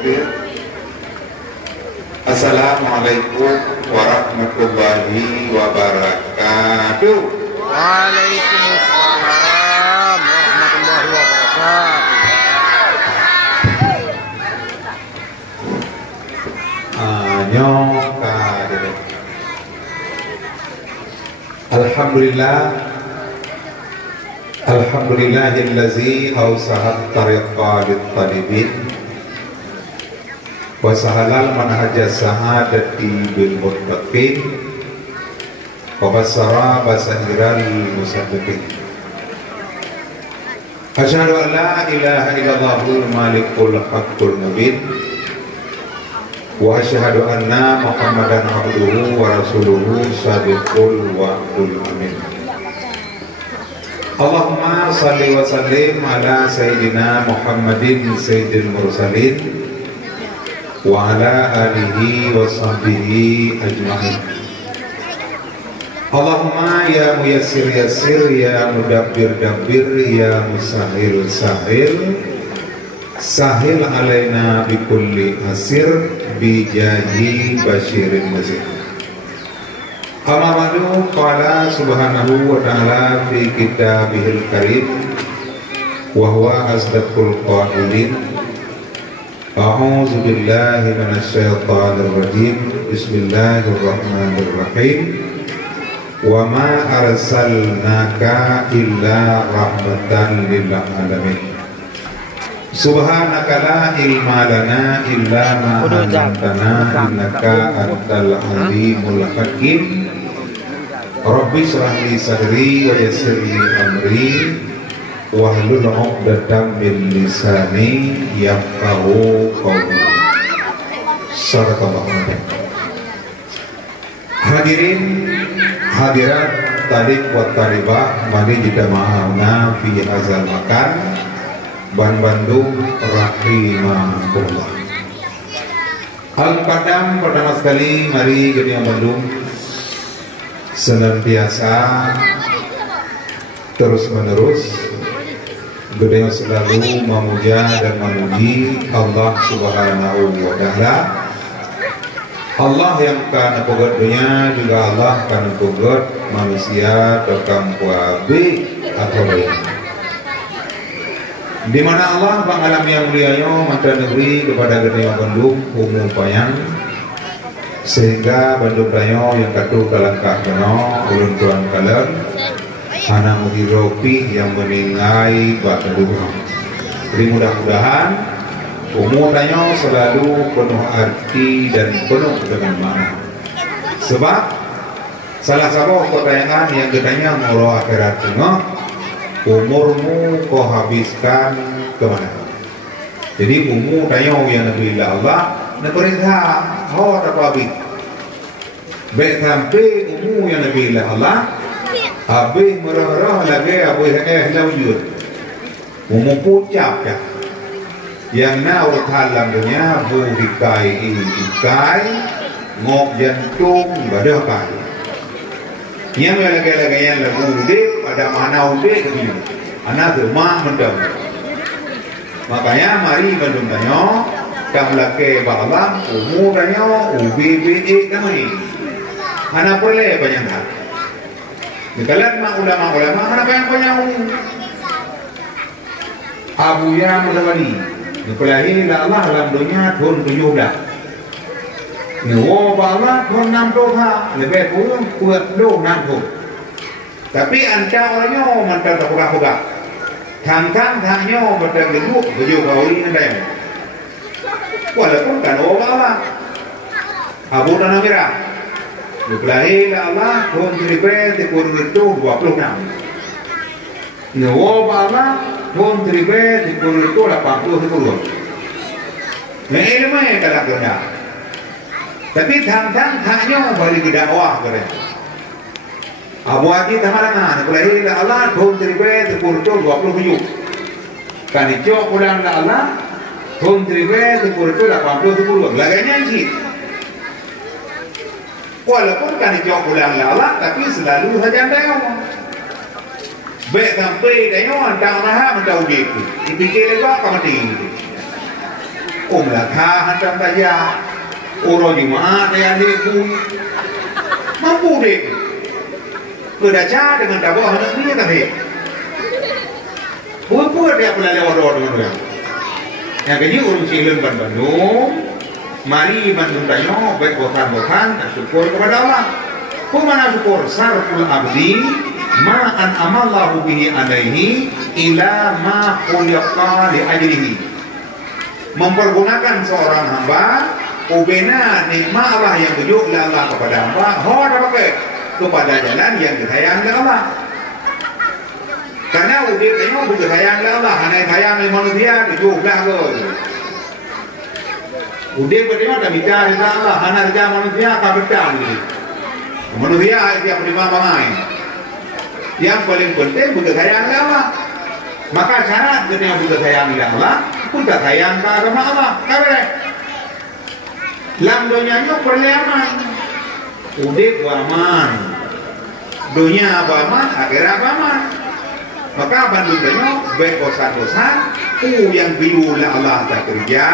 takbir. Assalamualaikum warahmatullahi wabarakatuh. Waalaikumsalam warahmatullahi wabarakatuh. Alhamdulillahillazi awsahat tariqa lit-talibin wa sahalal manhaja sa'adati bil muttaqin wa basara basairal musaddiqin. Asyhadu an la ilaha illallahul malikul haqqul mubin wa asyhadu anna Muhammadan abduhu wa rasuluhu shadiqul wa'dul amin. Allahumma salli wa sallim ala sayyidina Muhammadin sayyidil mursalin wa ala alihi wa sahbihi ajma'in. Allahumma ya muyassir yassir, ya mudabbir dabbir, ya musahil sahil, sahil alaina bikulli asir bijahi basyirin nazir. Amma ba'du, qala subhanahu wa ta'ala fi kitabihil karim wa huwa asdaqul qailin. A'udzu billahi minasyaitonir rajim. Bismillahirrahmanirrahim. Wa ma arsalnaka illa rahmatan lil alamin. Subhanaka la ilma lana illa ma 'allamtana innaka antal alimul hakim. Rabbi shrah li sadri wa yassir li amri wahlul 'uqdatam min lisani yafqahu qawli. Sadaqallahu alazim. Hadirin hadirat talib wa talibah, mari kita ma'ana fi hazal makan Ban Bandung rahimahullah. Al-Qadam, pertama sekali mari Gedung Bandung senantiasa terus menerus beliau selalu memuja dan memuji Allah Subhanahu wa Ta'ala. Allah yang kana pogot dunia juga Allah kana pogot manusia tekam kuabe atau baik. Di mana Allah pangalam yang muliayo mata negeri kepada Gedung Bandung umum payang sehingga Bandung Rayo yang katu kalangkah keno ulun tuan kaler anak muhiropi yang meningai bak kedua. Jadi mudah-mudahan umum Rayo selalu penuh arti dan penuh dengan makna. Sebab salah satu pertanyaan yang katanya ngoro akhirat tengah, umurmu kau habiskan kemana? Jadi umur tayo yang Nabi Allah naperintah kau tak habis. Baik sampai umur yang Nabi Allah habis merah-merah lagi habis lawujud. Umur pucap ya. Yang nak talam dunia buhikai ngok jantung badah kai. Yang lagi-lagi yang lagu udip ada mana udip begini. Anak rumah mendam. Makanya mari mendam tanya kam laki balam umur tanya ubi kami. Anak boleh banyak hal. Dikalat mak ulama-ulama anak banyak Abu yang mudawali. Dipelahi Allah dalam dunia pun 7 dah. Nyawa Allah pun 6 doha, lebih kurang kuat do 6. Tapi anda orangnya mantan terbuka-buka. Tang-tang tangnya mantan geduk baju kauli nanti. Walaupun kan Allah Abu Tanah Merah. Dipelahi Allah pun teribet di kurun itu 26. Nyawa Allah pun teribet di kurun itu 80. Nah ilmu yang kadang guna. Tapi tang-tang hanya balik ke dakwah kata. Abu Adi tamarana kulai la Allah thon tribe kurto 27. Kan itu ulang la Allah thon tribe kurto 80. Laganya sih. Walaupun kan itu ulang la Allah tapi selalu saja ngomong. Baik sampai tengok antang nah mentau gitu. Dipikir juga mati. Melakah hantam tajak. Orang Jumaat yang dikun. Mampu dek. Berdaca dengan tabah anak ni tapi. Pur dia pula lewat dengan dia. Yang kini urung silun Bandung. Mari Bandung tayo baik bokan syukur kepada Allah. Kumana syukur sarful abdi ma'an amallahu bihi alaihi ila ma khuliqa li ajlihi. Mempergunakan seorang hamba ubena nikmat Allah yang tujuh Allah kepada hamba apa pakai kepada jalan yang disayang Allah. Karena udip tengok bukan sayang Allah, hanya sayang manusia tujuh lah ke. Udip tengok dah bicara Allah, hanya saja manusia tak betul ni. Manusia dia berlima bangai. Yang paling penting bukan sayang Allah. Maka syarat kena bukan sayang Allah, pun tak sayang ke agama Allah. Kabar. Lam dunia ni perlahan. Udip aman. Dunia aman, akhirat aman. Maka Bandung tengok baik bosan-bosan yang biru lah Allah tak kerja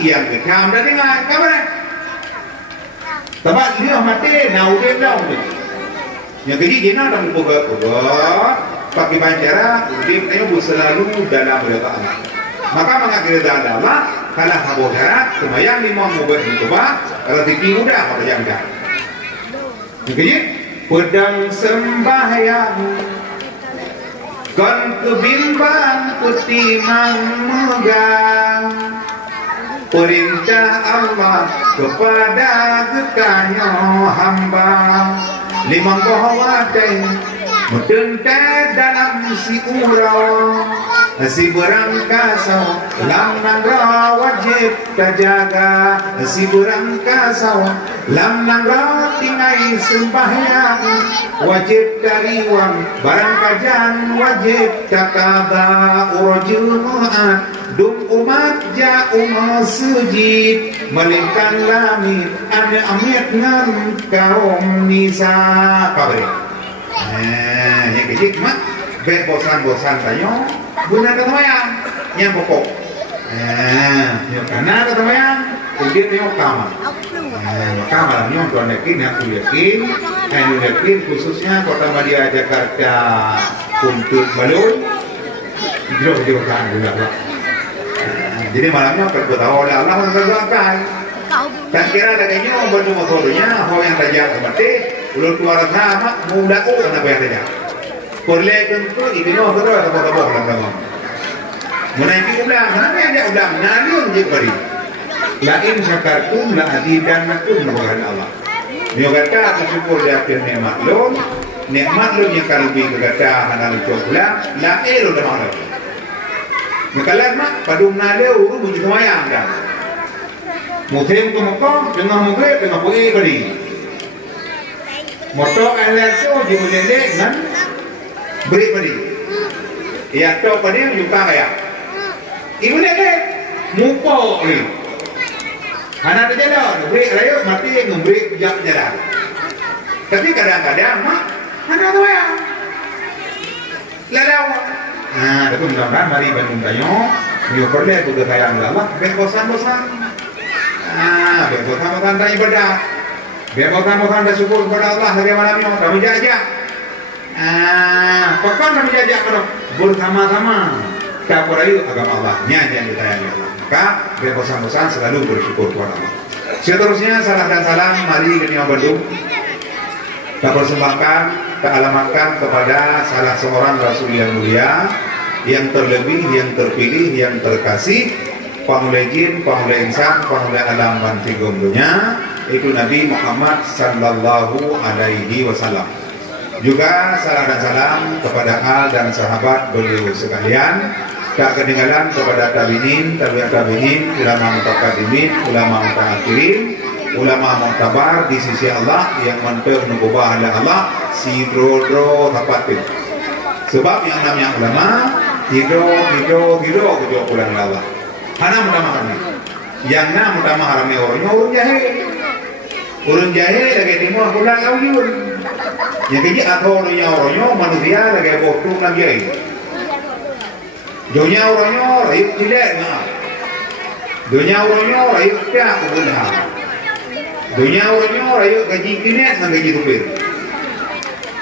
yang gekam dan dengar kabar tempat dia mati naudin dah yang kerja jina dah berpegak pakai bancara dia tengok selalu dalam berita Allah maka mengakhiri dalam Allah kalau habo syarat semayang lima mubah mencoba kalau tinggi mudah pada yang dah yang kerja pedang sembahyang kon kebimbang kutimang megang perintah Allah kepada ketanya hamba limang kohwatai mententai dalam si urau si berangkasau lam nangra wajib terjaga si berangkasau lam nangra tingai sembahyang wajib dariwang barang kajan wajib takada urjumaat dum umat ja'um sujid melingkan lamit ada amit ngan kaum nisa kabri yang kecil mak baik bosan-bosan tayo guna ketemayang yang pokok yang karena ketemayang kemudian tengok kamar maka malamnya untuk aku yakin khususnya Kota Madia Jakarta untuk balon hijau kan juga jadi malamnya berkata oleh Allah mengerjakan tak kira lagi orang bantu motornya orang yang tajam seperti ulur keluar sama muda kenapa yang tajam perlekan tu ini no terus apa-apa orang kamu menaiki ulang kenapa yang dia ulang nalun je beri lain syakartum la adidannakum bukan Allah dia kata bersyukur dia nikmat lo yang kalbi kata hanal ulang la elo dah malam makalat mak padum nale uru bunyi semayang dah mutem ke Mekah dengan Maghrib dengan pergi kali motor alat tu dimulai dengan beri padi ya tu padi juga kaya ibu lagi mupo ni anak ada jalan beri rayu mati memberi jalan tapi kadang-kadang mak anak tu ya lalau ada pun mudah-mudahan mari Bandung tayo dia perlu buka sayang Allah biar bosan-bosan biar bosan-bosan tak ibadah biar bosan-bosan bersyukur kepada Allah hari malamnya kami jajak Pokoknya kami jajak bersama-sama tak perayu agama Allah yang disayangi Allah maka biar bosan-bosan selalu bersyukur kepada Allah seterusnya salam dan salam mari ke Bandung kita persembahkan kita alamatkan kepada salah seorang Rasul yang mulia yang terlebih, yang terpilih, yang terkasih Panglai Jin, Panglai Insan, Panglai Alam dan Figurnya itu Nabi Muhammad Sallallahu Alaihi Wasallam. Juga salam dan salam kepada al dan sahabat beliau sekalian. Tak ketinggalan kepada tabi'in, ulama mutaqaddimin, ulama mutaakhirin, ulama muktabar di sisi Allah yang mantap mengubah Allah si dro tapatin. Sebab yang namanya ulama hidro kejauh pulang Allah. Hana mutama kami. Yang na mutama haramnya orang jahil. Orang jahil lagi timur pulang aujur. Yang kejik atau orangnya manusia lagi bodoh lagi jahil. Jonya orangnya rayu tidak nah. Dunia orangnya rayu dia kubulah. Dunia orangnya rayu gaji kinet dan gaji tupir.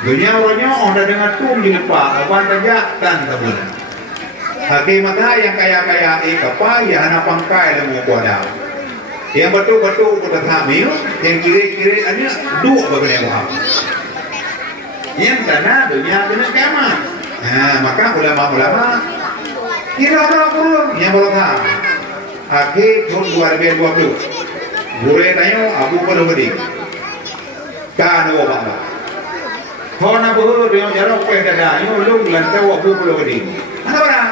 Dunia orangnya orang dengan tum di depan, apa saja dan tabun. Hakimatnya yang kaya-kaya apa ya anak pangkai dan mau kuada. Yang betul-betul kita hamil, yang kiri-kiri hanya dua bagian yang yang karena dunia kena kiamat. Nah, maka ulama-ulama kira-kira kurung yang berkah. Akhir tahun 2020, Gure tanya Abu Palugadi. Kan Abu Bapa. Kau nak berhur yang jarak kau dah, yang lu lantau Abu Palugadi. Apa orang?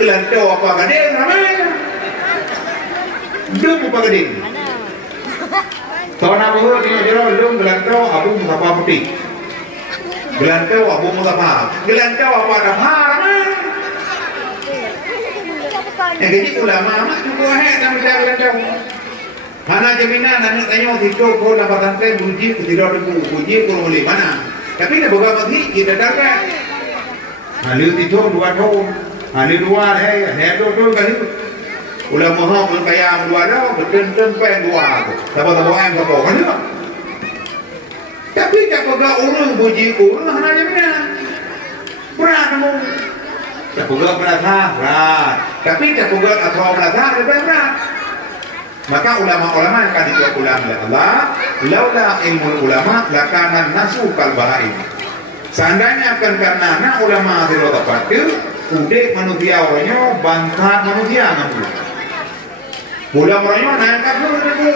Lantau apa kadang ramai. Dua apa kadang? Kau nak berhur yang jarak lu lantau Abu Bapa putih. Gelantau Abu Mustafa, gelantau apa dah ramai. Yang jadi ulama mak cukup dan berjalan gelantau. Mana jaminan anak tanya tidur kau dapat santai uji tidak ada uji kau boleh mana? Tapi dah beberapa hari kita dapat. Halu tidur 2 tahun, halu 2 hari tu kali. Ulama hak kaya 2 dah, betul-betul pen 2 tu. Dapat ayam kau kan tu. Tapi tak pegang urung puji urung hana jaminan. Berat kamu. Tak pegang berat. Tapi tak pegang atau berat lebih berat. Maka ulama-ulama yang akan dijawab ulama Allah, laula ilmu ulama lakana nasu kal bahaim. Seandainya akan karena ulama tidak tepat itu, udah manusia orangnya bantah manusia nanti. Ulama orangnya nangkap dulu,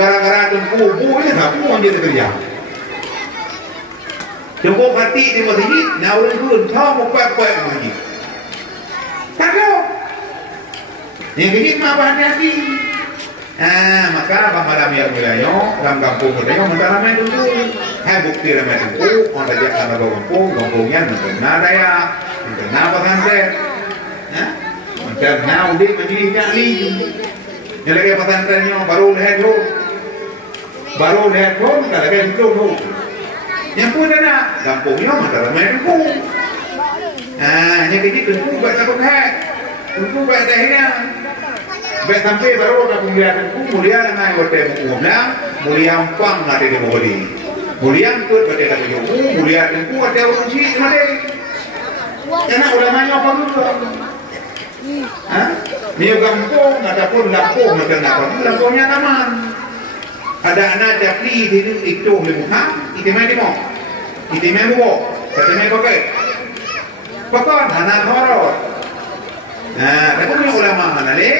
gara-gara kubu ini tak kubu dia kerja. Jemput hati di masjid, naulun pun tahu mau kuat-kuat masjid. Tak tahu. Yang ini apa hati? Maka pamalam yang mulanya dalam kampung mereka mentara main dulu. Hai bukti ramai dulu. Orang ajak sama kampungnya mengenai daya, mengenai pesantren. Mengenai udik menjadi kali. Yang lagi pesantrennya baru lihat tu, tak lagi itu tu. Yang pun ada kampungnya mentara main dulu. Yang ini tentu buat apa kah? Tentu buat dahnya. Baik sampai baru nak mulia dengan hotel umumnya, mulia pang ada di bawah mulia pun pada ada di bawah, mulia tentu ada orang sih mana? Karena ulamanya apa dulu? Ni kampung ada pun lampung macam apa? Lampungnya aman. Ada anak jadi itu lebukan, itu mana mau? Itu mana mau? Kata mana pakai? Pakai anak horor. Tapi ni ulama mana le?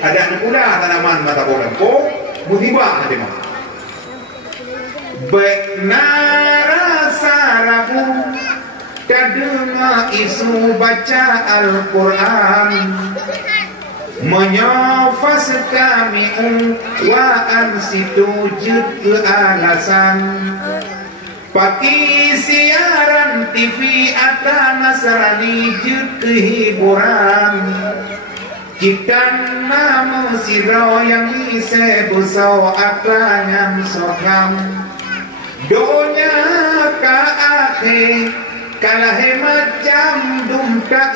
Ada pula tanaman mata bolampo, musibah nanti mah. Benar sarabu, kadang isu baca Al-Quran, menyafas kami wa ansitujud ke alasan. Pakai siaran TV atau Nasrani jud kehiburan. Kita nama siro yang ise busau aklanyam sokam donya ka ake kalah macam dumka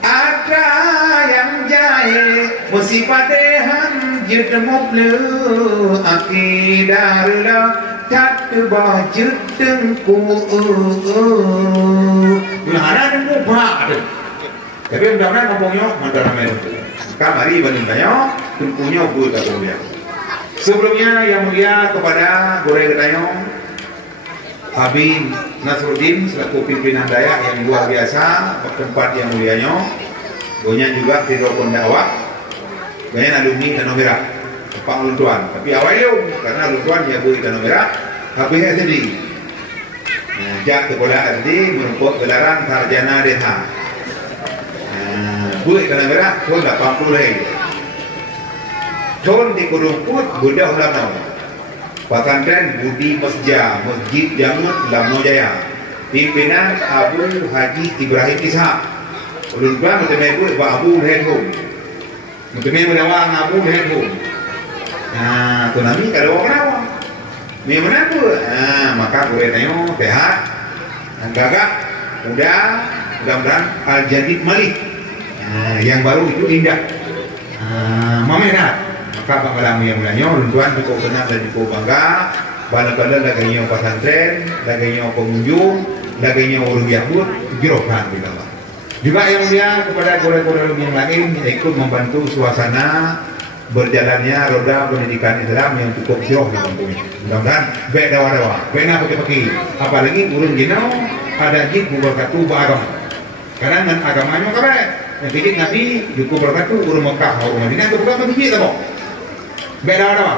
ada yang jahe musipadehan jud mublu akidarla tak bajut tengku lahana dengku pak. Tapi mudah-mudahan kampungnya mentara main. Kamari bandingnya, tungkunya buat kampungnya. Sebelumnya yang mulia kepada Gure Getayong, Habib Nasruddin selaku pimpinan Dayak yang luar biasa, tempat yang mulianya, banyak juga tidak pendakwah, banyak alumni Danau Merah, Pak Luntuan. Tapi awalnya karena Luntuan ya Gure Danau Merah, Habibnya sedih. Jak kepada SD merupakan gelaran sarjana DH. Buat Danau Merah tahun 80 lagi. Tahun di Gunung Put, Buddha ulama. Pesantren Budi Masjid, Masjid Jamut Lamno Jaya. Pimpinan Abu Haji Ibrahim Ishak. Ulun Tuan macam ibu Abu Hedhum. Macam menawang Abu Hedhum. Tu nami kalau orang awam. Memang apa? Maka boleh tengok sehat, gagah, mudah, mudah-mudahan al-jadid malik. Yang baru itu indah. Memenat. Maka Pak Malam yang mulanya tuan cukup senang dan cukup bangga. Bala-bala laganya pesantren, laganya pengunjung, laganya orang Yahud, girokan di dalam. Juga yang mulia kepada guru-guru yang lain yang ikut membantu suasana berjalannya roda pendidikan Islam yang cukup jauh di kampung ini. Mudah-mudahan baik dawa-dawa, baik nak pakai-pakai. Apalagi urun ginau ada jid berkatu beragama. Karena dengan agamanya kabar. Yang kejit Nabi cukup berkatu urun Mekah, urun Madinah itu bukan masjid apa? Baik dawa-dawa.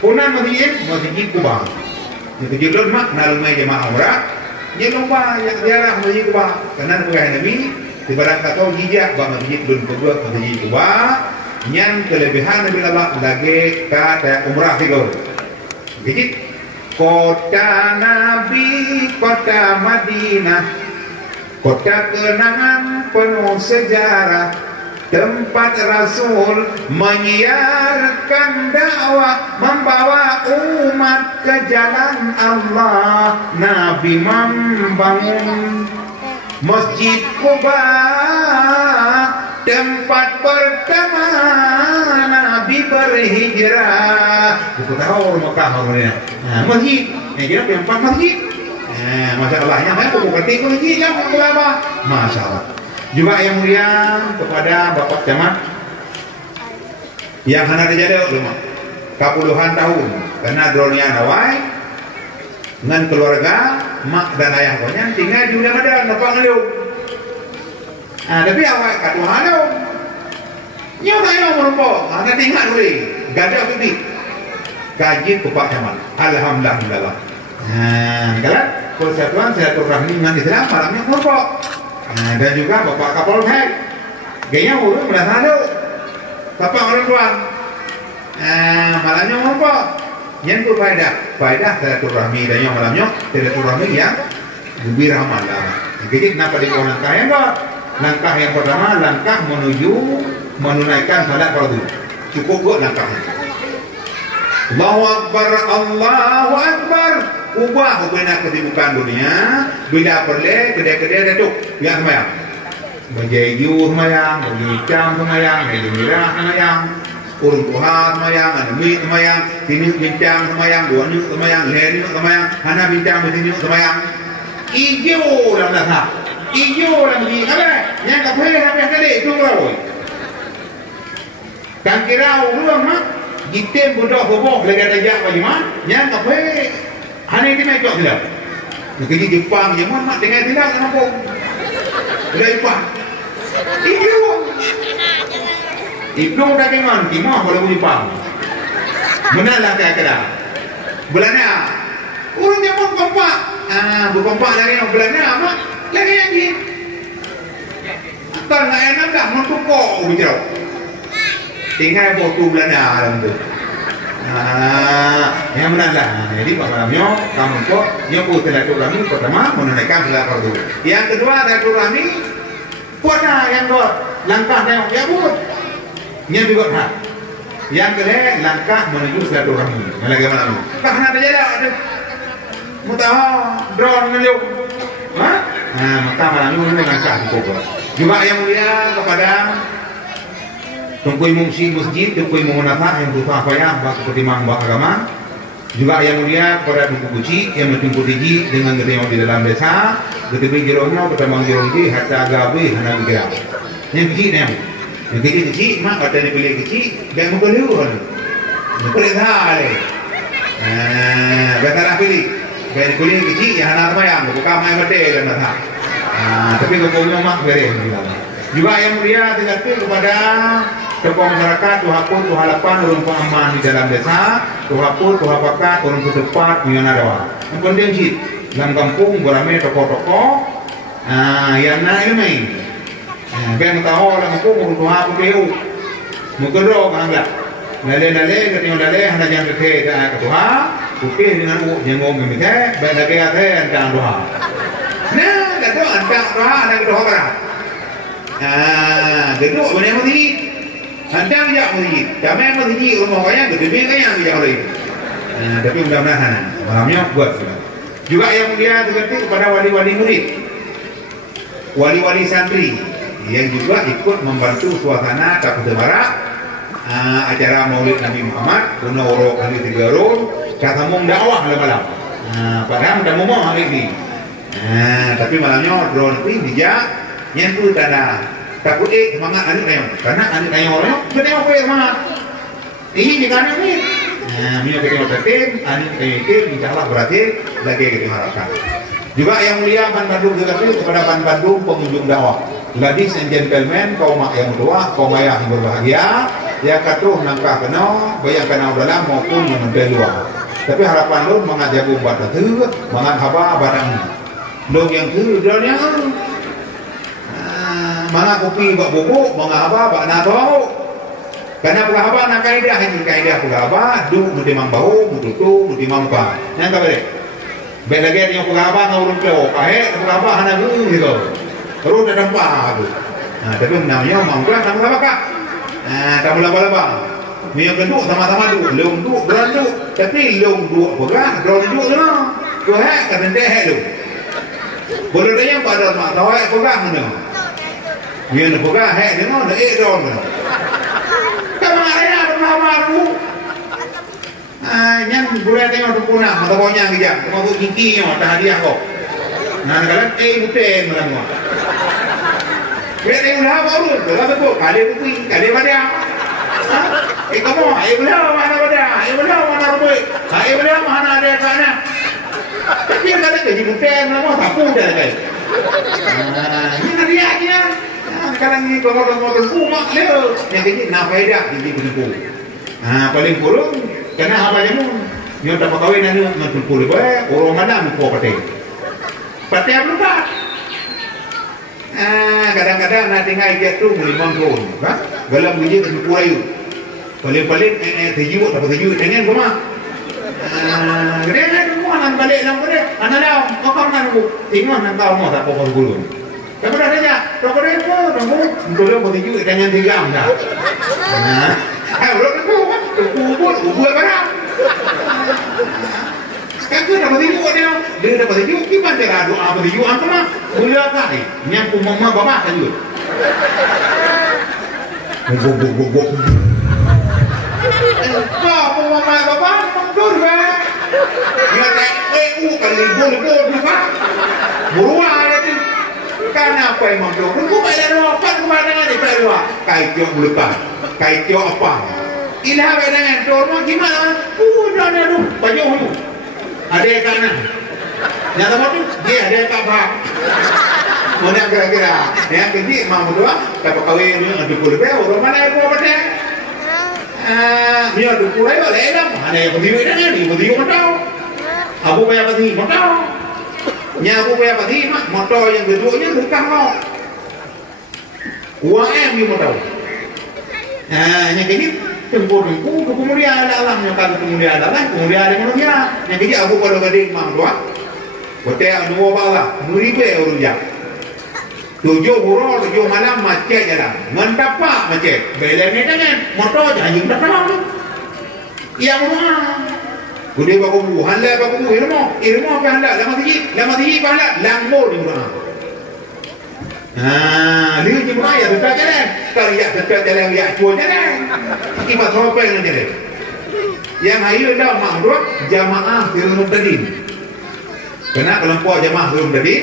Punan masjid Kuba. Yang kejit lor mak nalumai jemaah umrah. Dia lupa yang ziarah masjid Kuba. Karena bukan Nabi di barang kata hijab bah masjid belum kedua masjid Kuba. Yang kelebihan Nabi Allah lagi kata umrah tiga. Jadi kota Nabi, kota Madinah, kota kenangan penuh sejarah, tempat Rasul menyiarkan dakwah, membawa umat ke jalan Allah. Nabi membangun Masjid Kuba, tempat pertama Nabi berhijrah. Kita tahu Mekah namanya. Masjid. Kira tempat masjid. Masya Allahnya, saya bukan tiga masjid yang apa? Masya Allah. Juga yang mulia kepada Bapak Camat yang hana dijadikan rumah kapuluhan tahun karena dronya nawai dengan keluarga mak dan ayah konya tinggal di undang ada nampak ngeliu. Tapi awak katuhan dong. Nyawa tayo merumpok. Ana tinggal dulu. Gada budi. Gaji ke Pak Camat. Alhamdulillah. Kalau persatuan silaturahmi dengan Islam malamnya merumpok. Dan juga Bapak Kapolsek. Gayanya urut merasa dulu. Bapak orang tua. Malamnya merumpok. Yang itu faedah silaturahmi dan yang malamnya silaturahmi yang gembira malam. Jadi kenapa dikonan kaya enggak? Langkah yang pertama, langkah menuju menunaikan salat fardu. Cukup kok langkahnya. Allahu Akbar, Allahu Akbar. Ubah hubungan kesibukan dunia. Bila perlu, kedai-kedai datuk yang semayang. Berjaju semayang, berjicam semayang, berjmirah semayang, urun tuhan semayang, anami semayang, sini bincang semayang, dua nyuk semayang, lehni semayang, hana bincang sini semayang. Ijo dalam dasar. Ijo orang di apa? Yang kafe habis tadi itu berapa? Kan kira orang mak jitem bodoh bodoh lagi ada jak bagaimana? Yang kafe hanya ini macam tidak. Mungkin Jepang Jerman mak dengan tidak kenapa? Sudah Jepang. Ijo. Ijo dah dengan timah kalau Jepang. Benalah kira-kira. Bulannya orang Jepang kompak. Berkompak lagi yang bulannya apa? Lagi lagi. Atau nak enak dah mentukok bicara. Tinggal foto Belanda dalam tu. Yang benar lah. Jadi Pak Malamnya kamu kok yang pun silaturahmi pertama menunaikan salat fardu. Yang kedua silaturahmi kuatlah yang dua langkah yang ya buat. Yang juga hak. Yang kedua langkah menuju silaturahmi. Yang lagi mana? Karena ada jalan. Mutaha drone ngeliuk. Maka malam ini langkah cukup. Juga yang mulia kepada Tungkui mungsi masjid, tungkui mengunafah yang berusaha payah seperti mambak agama. Juga yang mulia kepada Duku Kuci yang menjemput hiji dengan gedenya di dalam desa. Ketika jerohnya pertama jeroh ini hatta agawi hana bigira. Yang kecil yang kecil mak kata ni pilih kecil dan mengkeliu kan. Mengkeliu hale. Betara pilih. Baik pilih kecil yang hana terbayang bukan main berdeh dan mata. Tapi kemudian mak beres. Juga yang mulia tetapi kepada tokoh masyarakat, tuhapun, tuhalapan, urun pengaman di dalam desa, tuhapun, tuhapakat, urun ketepat, punya nadawa. Yang penting sih, dalam kampung beramai tokoh-tokoh, yang nak ilmu. Kan tahu orang kampung urun tuhapun keu, mukero kan enggak. Nale-nale, ketinggal nale, hanya jangan keke ketuha, putih dengan jengong gemite, baik lagi ate antang doa. Nah, itu antang doa, ada doa berapa? Geduk benar mesti. Handang jak masjid. Kami masjid rumah kaya gede kaya yang oleh. Tapi mudah-mudahan malamnya buat. Juga yang mulia diganti kepada wali-wali murid. Wali-wali santri yang juga ikut membantu suasana Kabupaten Barat acara Maulid Nabi Muhammad kuna uruk hari 3 ron katamung dakwah malam-malam. Padahal dah mau hari ni. Tapi malamnya drone ni dijak nyentuh tanah. Takut semangat anak ayam. Karena anak ayam orang benar apa semangat. Ini jika anak ni. Mio kita tertib, anak ayam insyaAllah berarti lagi kita harapkan. Juga yang mulia Pan Bandung juga kepada Pan Bandung pengunjung dakwah. Ladies and gentlemen, kaum mak yang tua, kaum ayah yang berbahagia, yang katuh nangkah kena, bayang kena dalam maupun yang di luar. Tapi harapan lu mengajak buat itu, mengapa barang lu yang tu dia mana kopi buat bubuk, mengapa bak nak tahu. Karena pengapa nak kaidah hanya kaidah pengapa, du mesti mambau, mututu, mesti mampa. Yang kabar. Belagi yang pengapa ngurung kau, pengapa hana gitu. Terus dah nampak tu. Tapi namanya mampu nama apa kak? Tak laba-laba. Mio keduk sama-sama tu, long tu, drone tu. Tapi long tu apa? Drone tu lah. Tu kan deh tu. Boleh tanya pada mak tahu apa mana? Mio nak apa? Dia mau dah drone. Kamu ada apa tu? Yang boleh tengok tu punah, mata bawanya kejap. Kamu tu tingginya, tak hadiah kau. Kalau bukan malam. Mereka ulah baru, kalau betul, kali bukti, kali pada. Kamu, belah mana pada, belah mana rupi, belah mana ada kana. Tapi yang kata kerja bukan, nama tak pun dah kan. Ini dia aja. Sekarang ni kalau mak leh, yang kerja nak faedah, kerja berkumpul. Paling kurang, kena apa jamu? Yang dapat kawin nanti berkumpul baik, orang mana berkumpul partai. Partai apa lupa? Kadang-kadang nak tinggal dia tu melimang tahun, kan? Galam biji berkumpul ayu. Paling-paling tujuh, dapat tujuh, dengan semua. Kemudian semua nak balik dalam kemudian, anak dah, kau kan aku, tengok nak tahu mau tak apa gulung. Kamu dah saja, rokok apa? Rokok, dulu tujuh dengan 3 dah. Rokok, ubur apa? Sekarang dapat tujuh dia dapat tujuh, gimana cara doa tujuh apa mah? Mula kali, nyampu mama bapak tujuh. Buk. Apa mama bapak mengdur bah? Dia kali bul apa? Buruan ada tu. Kenapa emang tu? Aku bayar apa kemana ni bayar? Kaitio lepas, kaitio apa? Ilah bayar dorong gimana? Dah tu, baju tu. Ada kanan. Yang sama tu dia ada kapal. Mana kira-kira? Yang kecil mak berdua dapat kawin ni ada puluh orang mana yang buat pada? Ni ada puluh boleh dah. Mana yang berdua dengan ni berdua macam. Abu bayar berdua macam. Nya abu bayar berdua motor yang keduanya bukan mau. Uang yang macam. Yang kecil tengku kemudian alam yang kali kemudian alam manusia yang jadi aku kalau gede mang doa hotel 2 bala 1000 euro ya 7 huruf 7 malam macet jalan mendapat macet bela ni dengan motor jangan datang yang rumah gede baku handal baku ilmu apa handal lama tinggi handal langmor di rumah. Lihat je beraya dekat jalan. Sekali ya dekat jalan ya cuan jalan. Ibat ropel dengan jalan. Yang ayu dah makhluk jamaah belum tadi. Kena kelompok jamaah belum tadi.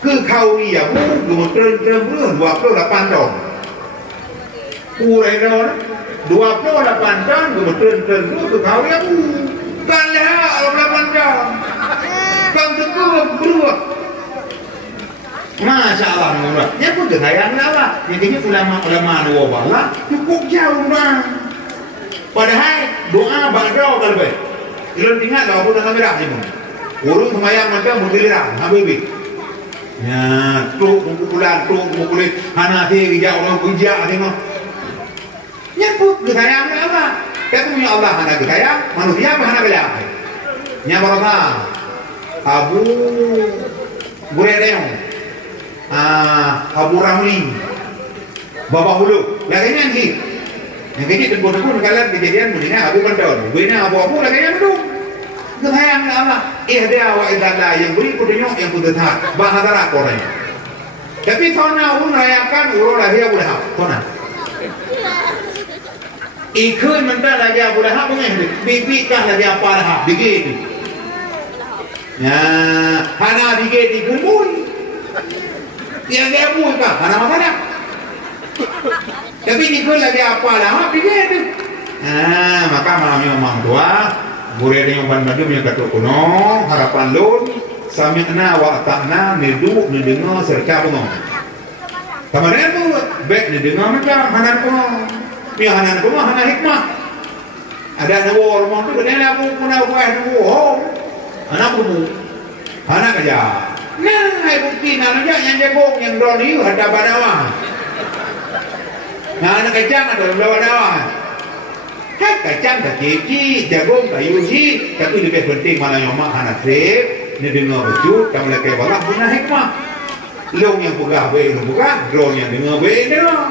Ke kau ni ya bu 28 tahun. Kurang tahun 28 tahun betul ke kau ya bu. Kan lah 28 tahun. Kan tegur berubah. Masya Allah, ya pun kekayaan Allah. Yang ini ulama dua bala cukup jauh bang. Padahal doa badau kalau baik. Kalau ingat lah, aku dah merah ni pun. Urut semayang macam mudirah, habis. Ya, tu kumpulan, hana sih hijau orang kerja tengok. Ya pun kekayaan Allah. Kata punya Allah hana kekayaan, manusia apa hana kekayaan? Nya berapa? Abu Buraidah. Abu Ramli Bapak Hulu laganya ni yang kini tengku-tengku kalian kejadian bunyinya Abu Bandar bunyinya Abu laganya tu kehayang Allah ihda wa idalla yang beri kudunya yang kudutat bahadara koranya tapi sana urun rayakan urun lahir boleh apa sana Ikut mentah lagi Abu Lahab pengen bibi kah lagi apa Lahab digit. Ya, hana digit ikut pun. Dia pun kah? Hana mana? Tapi ikut lagi apa Lahab digit. Maka malamnya memang tua. Boleh dengan bandung yang kata kuno harapan lun sami'na wa ata'na nidu nidengar serta bunga. Kemarin tu baik nidengar macam hanan kuno. Ni hanan kuno hanan hikmah. Ada nawar rumah tu kena aku pun aku oh. Anak bubu. Anak aja. Nah, hai bukti namanya yang jago yang droni ada badawa. Nah, anak kacang ada badawa. Kacang tak kiki, jagung tak yuji, tapi lebih penting mana yang mak anak trip, ni dengar betul, kamu lekai balak guna hikmah. Long yang buka, be lu buka, drone yang dengar, be dengar.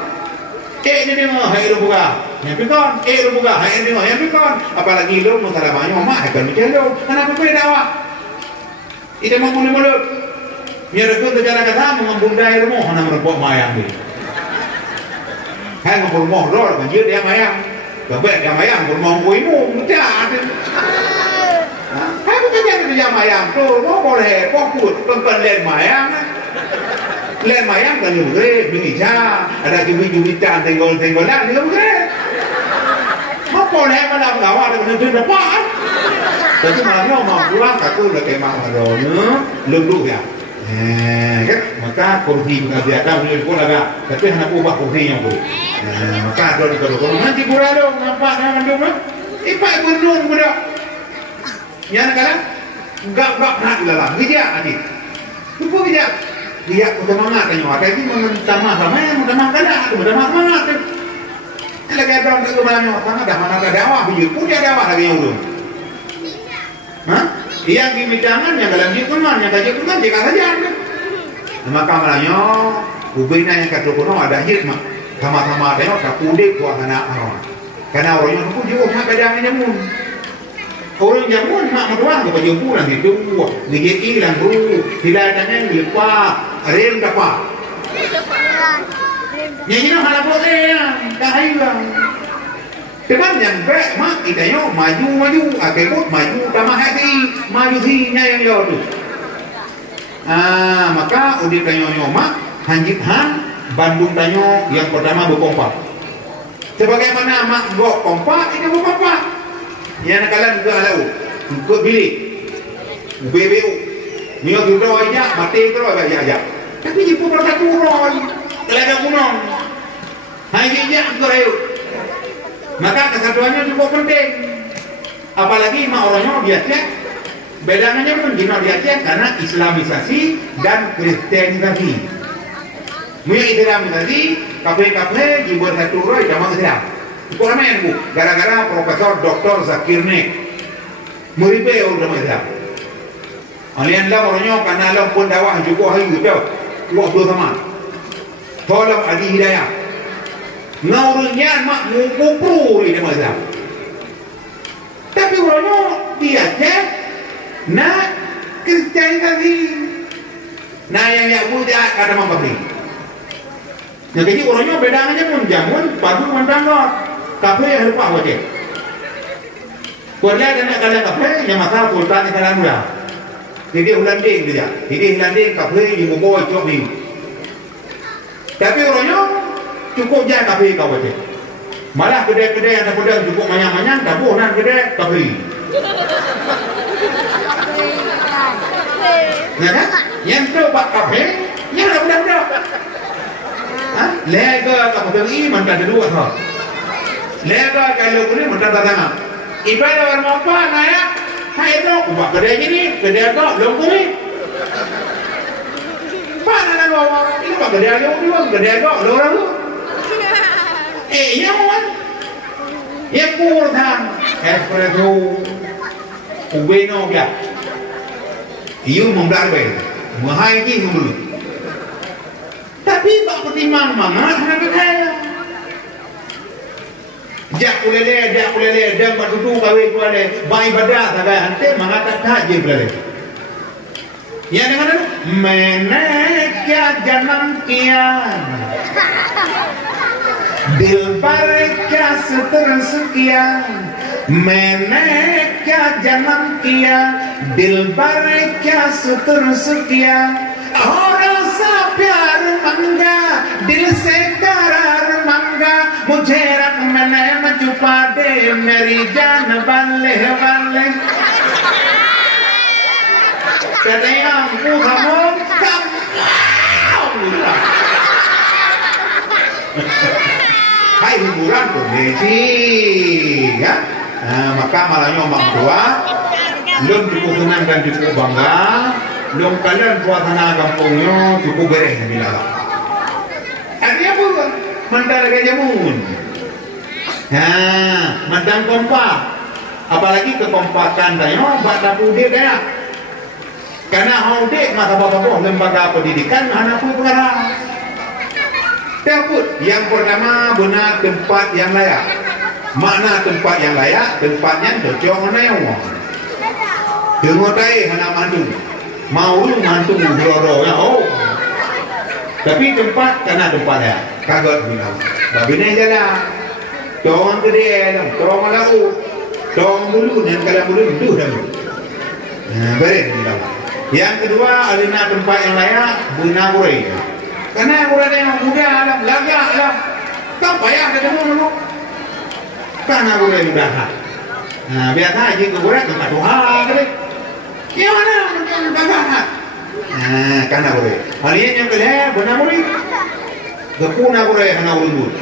Ni dengar, hai lu buka, yang pikon, lu buka, hai dengar, yang pikon. Apalagi long mutara banyak mak akan macam long, anak apa beda awak? Itu mau mulut. Nyerukun tu cara kata mengembundai rumah, anak merepok mayang ni. Hai ngembur rumah roh, menjadi dia mayang. Kebet yang mayang bermong kuimu mesti ada. Hai bukan jadi dia mayang tu, mau boleh fokus pempen len mayang. Len mayang kan juga, binisa ada juri-juritan tenggol-tenggolan dia juga. Mau boleh mana ngawal dengan tu depan. Tapi malamnya mau pulang aku dah kemah madonya, lulu ya. Kan maka kursi mengajarkan punya pun agak, tapi hendak ubah kursinya pun. Maka ada di kalau nanti kurang dong, nampak dengan dong, ipak gunung budak. Yang kadang enggak nak dalam, dia adik. Lupa dia semangat kan nyawa. Tapi mentamah sama yang mentamah kada, mentamah semangat. Kalau kita orang tu banyak sangat dah mana ada dakwah, bujur pun dia dakwah lagi yang ulun. Yang dimitangan yang dalam jikunan, yang kaji kunan jika saja. Maka malahnya ubina yang kata kuno ada hikmah. Sama-sama tengok tak kudik buat anak orang. Karena orangnya tu juga mak kadang nyamun. Orang nyamun mak meruang ke baju pulang itu buat. Gigi hilang dulu. Tidak ada yang lepas. Rem dapat. Yang ini malah boleh ya. Tak hilang. Teman yang baik mak kita yo maju. Akibut maju tamah hati. Maju hinya yang yo tu. Maka udik tanya mak hanjit han. Bandung tanyo yang pertama berkompak. Sebagaimana mak gok kompak, ini berkompak. Yang nakalan juga alau, ikut bilik, BBU. Mio sudah aja, mati terus aja. Tapi jipu bersatu roy, telaga gunung. Hanya agak. Maka kesatuannya cukup penting. Apalagi mak orangnya dia cek. Bedanya pun jino dia cek karena Islamisasi dan Kristenisasi. Mungkin Islam tadi, kafe jibur satu roy sama Islam. Itu ramai bu, gara-gara Profesor Dr. Zakir Nek, muripe udah Islam. Alian lah orangnya karena lah pun dakwah juga hari itu, waktu sama. Tolong adi hidayah. Ngaurunya mak ngupru di Islam. Tapi orangnya dia cek, nak Kristian tadi, nah yang muda kata memberi. Yang jadi orangnya bedanya pun jamun, padu mandangor, kafe yang lupa wajib. Kuatlah kena kalian kafe yang masalah pultan di kanan mula. Jadi Holanding dia, jadi Holanding kafe yang membawa cok ni. Tapi orangnya cukup je kafe kau wajib. Malah kedai-kedai yang ada cukup manyang-manyang, tak boleh nak kedai kafe. Nah kan? Yang tu buat kafe, yang ada budak-budak. Lega kapal ini mantan kedua sah. Lega kalau boleh mantan datang. Ibadah orang apa naya? Hai tu, ubah kedai ini, kedai tu, lombu ni. Mana nak bawa? Ini ubah kedai lombu ni, kedai tu, lombu. Yang mana? Yang kurang, espresso, ubeno dia. Iu membelar mahal ni membeli. Tapi tak pertimbang mangat nak kaya. Jak kulele, dan batutu kawin kulele, bayi badak tak kaya hante mangat tak je kulele. Yang dengan itu, menekya janam kian, dilbar kya seterus किया मैंने क्या जन्म किया दिलबर क्या सुतरस किया और सा प्यार मंगा दिल से करार मंगा मुझे रख मैंने में छुपा दे मेरी जान बल्ले बल्ले कहते हैं हमको हम कम hai hiburan của Messi ya. Maka malahnya orang tua belum cukup senang dan cukup bangga, belum kalian suasana kampungnya cukup beres bila. Artinya apa? Mental kejamun. Mental kompak. Apalagi kekompakan tayo pada pude daya. Karena haude masa bapak lembaga pendidikan anak pun pengarah. Tersebut yang pertama benar tempat yang layak. Mana tempat yang layak? Tempatnya cocok mana yang mau. Dengotai hana mandu. Mau mandu beroro ya. Oh. Tapi tempat karena tempatnya kaget bilang. Babine jalan. Tong gede dong, tong lau. Tong bulu dan kalau bulu itu dah. Beres bilang. Yang kedua alina tempat yang layak guna kurai. Karena orang yang muda alam lagak lah, tak payah ketemu dulu. Karena orang muda, biasa aja ke orang tak Tuhan kali. Yang mana macam lagak? Karena orang. Hari ini yang kedua benar orang. Kepuna orang hana urut.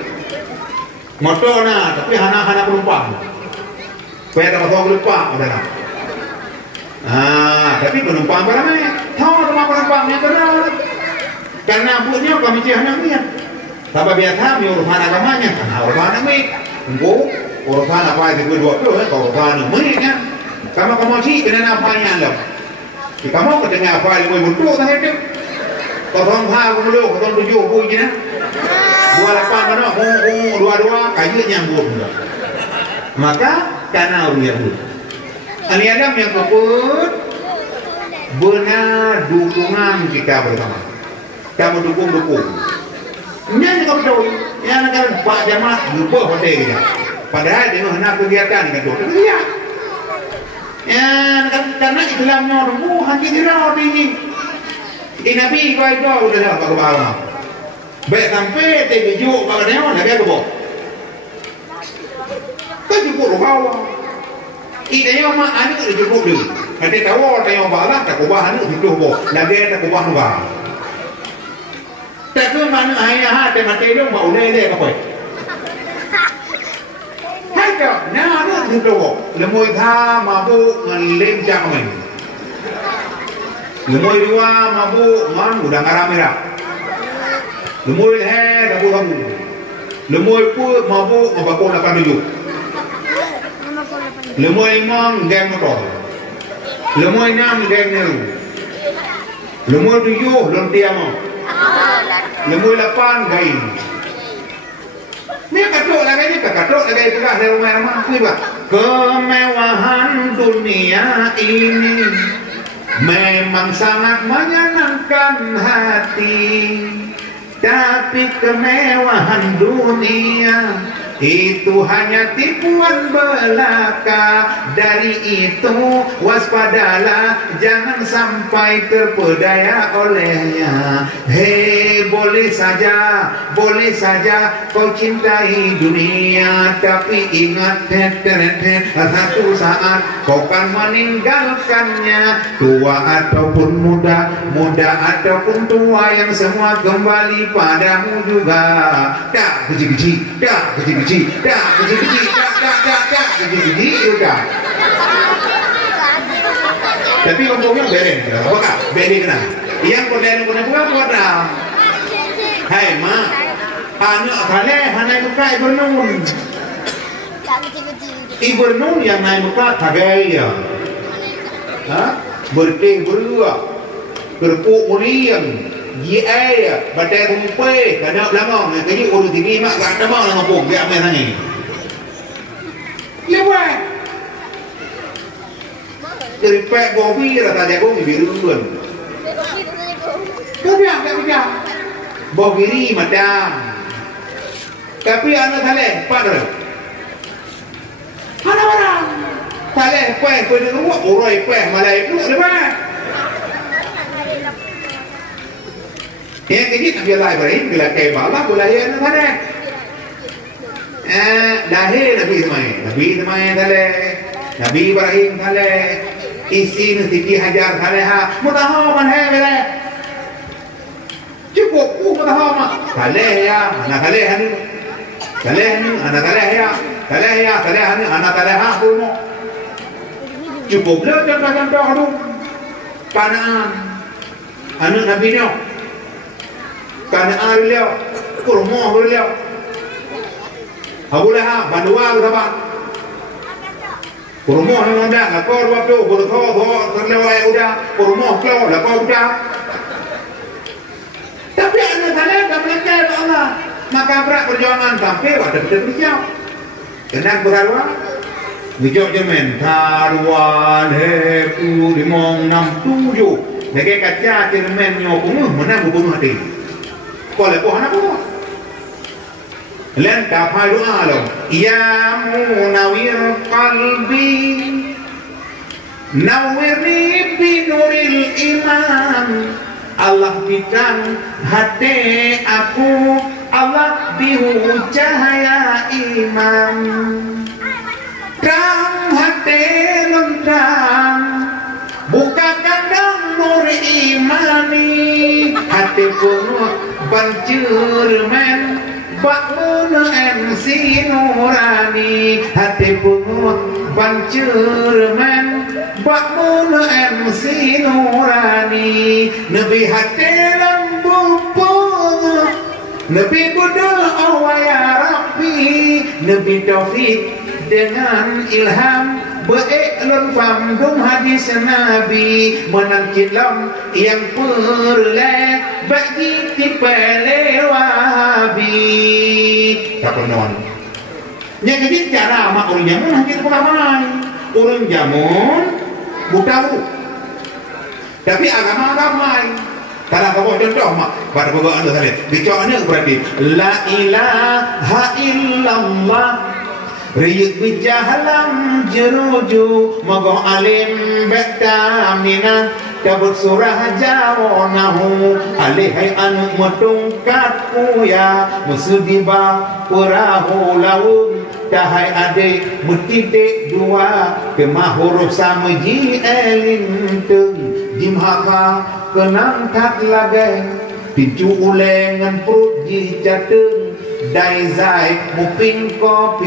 Motor na, tapi hana penumpang. Supaya dapat tahu penumpang ada nak. Tapi penumpang beramai. Tahu sama penumpangnya benar. Karena buatnya kami cihana niat. Tapi biasa mi urusan agamanya, karena urusan agama. Engkau urusan apa itu kedua tu, kalau urusan agama kamu sih kena apanya lah. Kamu kedengar apa yang mau betul tak itu? Kau tahu dulu, kau tahu tujuh puji na. 28 mana? Dua kayu nyambung. Maka karena uliat dulu. Aliadam yang keput benar dukungan kita bersama. Kamu dukung. Nyanyi kamu tahu, yang kan Pak Jamat lupa hotel kita. Padahal dia hendak kegiatan kan tu. Iya. Ya, karena Islamnya orang hanya dirau ini. Nabi kau udah apa kebawah. Baik sampai tebijuk pada dia nak dia kebawah. Kau cukup kebawah. Idenya mak anu cukup dulu. Nanti tahu tanya balas tak kebawah anu hidup kebawah. Lagi tak kebawah kebawah. Tapi mana ayah ada mati dia mau lele apa? Hai kau, nah ada tu tu. Lemui tha mabuk ngelem jangan. Lemui dua mabuk ngan udang garam merah. Lemui he dabu kamu. Lemui pun mabuk ngabakon 87. Lemui mang game motor. Lemui 6 game neru. Lemui 7 lontia mau. Lemui 8 gain. Ni katok lagi bekas dari rumah ni bah. Kemewahan dunia ini memang sangat menyenangkan hati, tapi kemewahan dunia itu hanya tipuan belaka. Dari itu waspadalah, jangan sampai terpedaya olehnya. Hei, boleh saja kau cintai dunia, tapi ingat satu saat kau kan meninggalkannya. Tua ataupun muda ataupun tua, yang semua kembali padamu juga. Dah kecil-kecil, udah. Tapi ngomongnya beren, apakah? Beren kena. Yang beren buat. Hai ma, anak kalian hanya muka ibernun. Ibernun yang naik muka tagaya. Berteh berdua, berpuk muriang. Dia batai rumpai kadang lama jadi urut ini mak gak ada mau ngapung dia main ni. Lewat. Terpek gobi rata jago biru duluan. Kau biar. Bogiri madam. Tapi anak saleh padre. Mana? Taleh kueh kueh dengan buat uroi kueh malai peluk depan. Yang ini Nabi Allah Ibrahim bila kaya Allah boleh yang mana? Lahir Nabi Ismail taleh, Nabi Ibrahim taleh, isi Siti Hajar taleh ha, mutaham mana boleh? Cukup mutaham taleh ya, anak taleh ni, anak taleh ya, taleh ni, anak taleh ha pun. Cukup lah contoh-contoh tu. Kanaan anak Nabi ni, Kanaan beliau, kurma beliau. Abulah bandua berapa? Kurma memang dah, lakor waktu berkau terlewat udah, kurma kau lakor udah. Tapi anak saya dah percaya Allah, maka berat perjuangan sampai waktu kita berjauh. Kenapa berhaluan? Bijak jemen taruan hepu limong 67 lagi kaca cermen nyo punguh menang bunuh hati kau lepoh anak punguh len kapai doa lo ya munawir qalbi nawirni binuril iman Allah bidang hati aku Allah bihu cahaya iman Kang hati lentang bukakan dang nur imani hati penuh bancermen bakmun MC nurani hati penuh bancermen bakmun MC nurani Nabi hati lembu penuh Nabi berdoa ya Rabbi Nabi taufik dengan ilham be'iklun famdum hadis Nabi menangkilam yang perle bagi tipele wahabi tak penon nya jadi cara mak orang jamun hanya ramai orang jamun buta tapi agama ramai kalau kamu contoh mak pada pokok anda tadi bicaranya berarti la ilaha illallah Riyut bijahalam jeruju Mogoh alim betamina Kabut surah jawonahu Alihai anu metungkat kuya Musudiba perahu laung Dahai adik metitik dua Kemah huruf sama ji elinteng Jimhaka kenang tak lagai Pincu ulengan perut ji jateng Dai zai mu pingko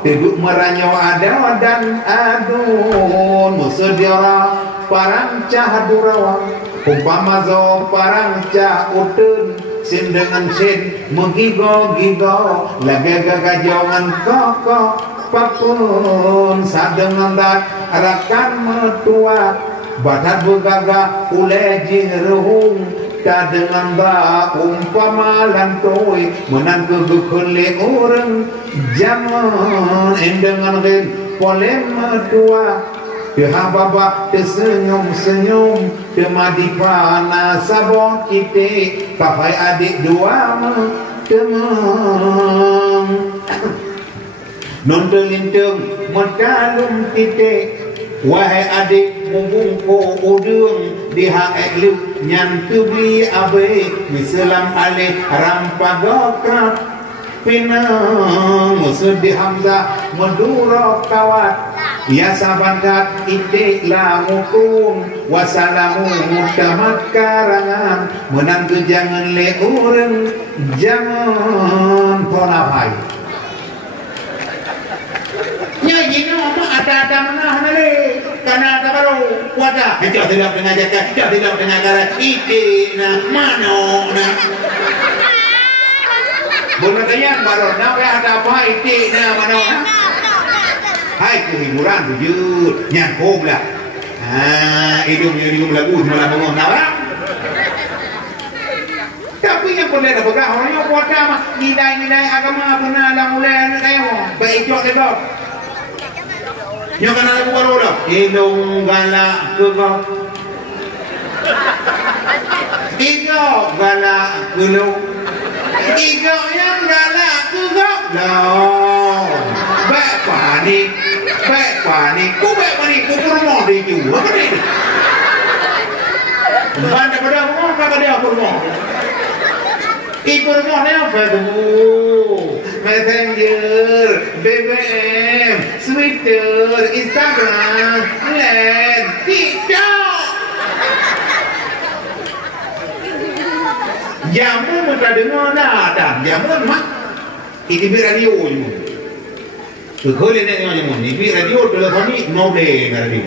Tebuk meranyo ada dan adun Musedira parancah durawa Umpama zo parancah utun Sin dengan sin mengigo-gigo Lagi gagajongan koko Papun sadengan dat arakan metua Batat begaga ule jiruhung Ta dengan ba umpama lantoi menang kegekele orang zaman dengan gen polem tua Keha baba tersenyum-senyum Temadi pana sabon kita Papai adik dua temang Nontelinteng medalum titik Wahai adik mubungko udung di hak lu nyantu bi abe misalam ale rampagoka pinang musud di hamzah meduro kawat ya sabangat itik lamukum wasalamu mutamat karangan menang jangan le urang jangan ponapai nyanyi nama ada menah nale karena ada baru wadah hanya tidak mengajarkan tidak mengajarkan ide na mano na bunatanya baru nawe ada apa ide na mano na hai kehiburan wujud nyangkung lah hidung lagu malah bengong nawa tapi yang boleh ada pegang orang yang wadah mah nilai-nilai agama benar lah mulai kayak baik jok lebok Nyo kana lagu baru dah. Hidung galak ke kau. Hidung galak ke lu. Hidung yang galak ke kau. Loh. Baik panik. dia juga apa ni? Banda pada rumah kata dia apa rumah? Ibu rumah ni apa tu? Messenger, BBM, Twitter, Instagram, Line, TikTok. Jamu muka dengar dah, jamu mak. Ini radio je. Kau ni jamu ni radio telefon ni no boleh radio.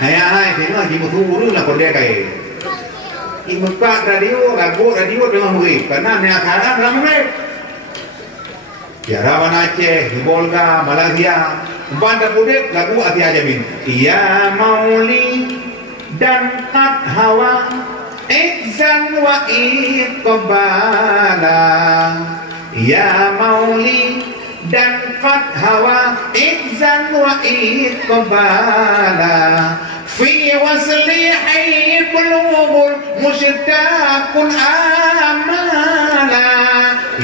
Hai, tengok jimu turu lah kau dia kai. Ibu pak radio tengah murid. Karena ni akan ramai. Ya Rawan Aceh, di Bolga, Malaysia, Banda Budek lagu Atia Jamin. Ya Mauli dan Kat Hawa, Ikzan wa Iqbala. Ya Mauli dan Kat Hawa, Ikzan wa Iqbala. Fi wasli haybul mushtaqun amala.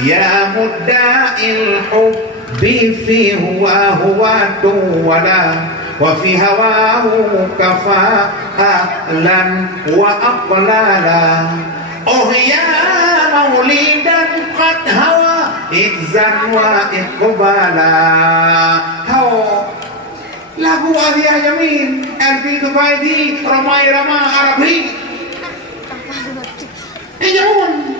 Ya mudda'il hubbi fi huwa tuwala wa fi hawahu kafa'lan wa aqlala. Oh ya maulidan qad hawa ikzan wa iqbala. Lagu Adia Yamin Erfi Tufaidi Ramai Rama Arabi Jamun.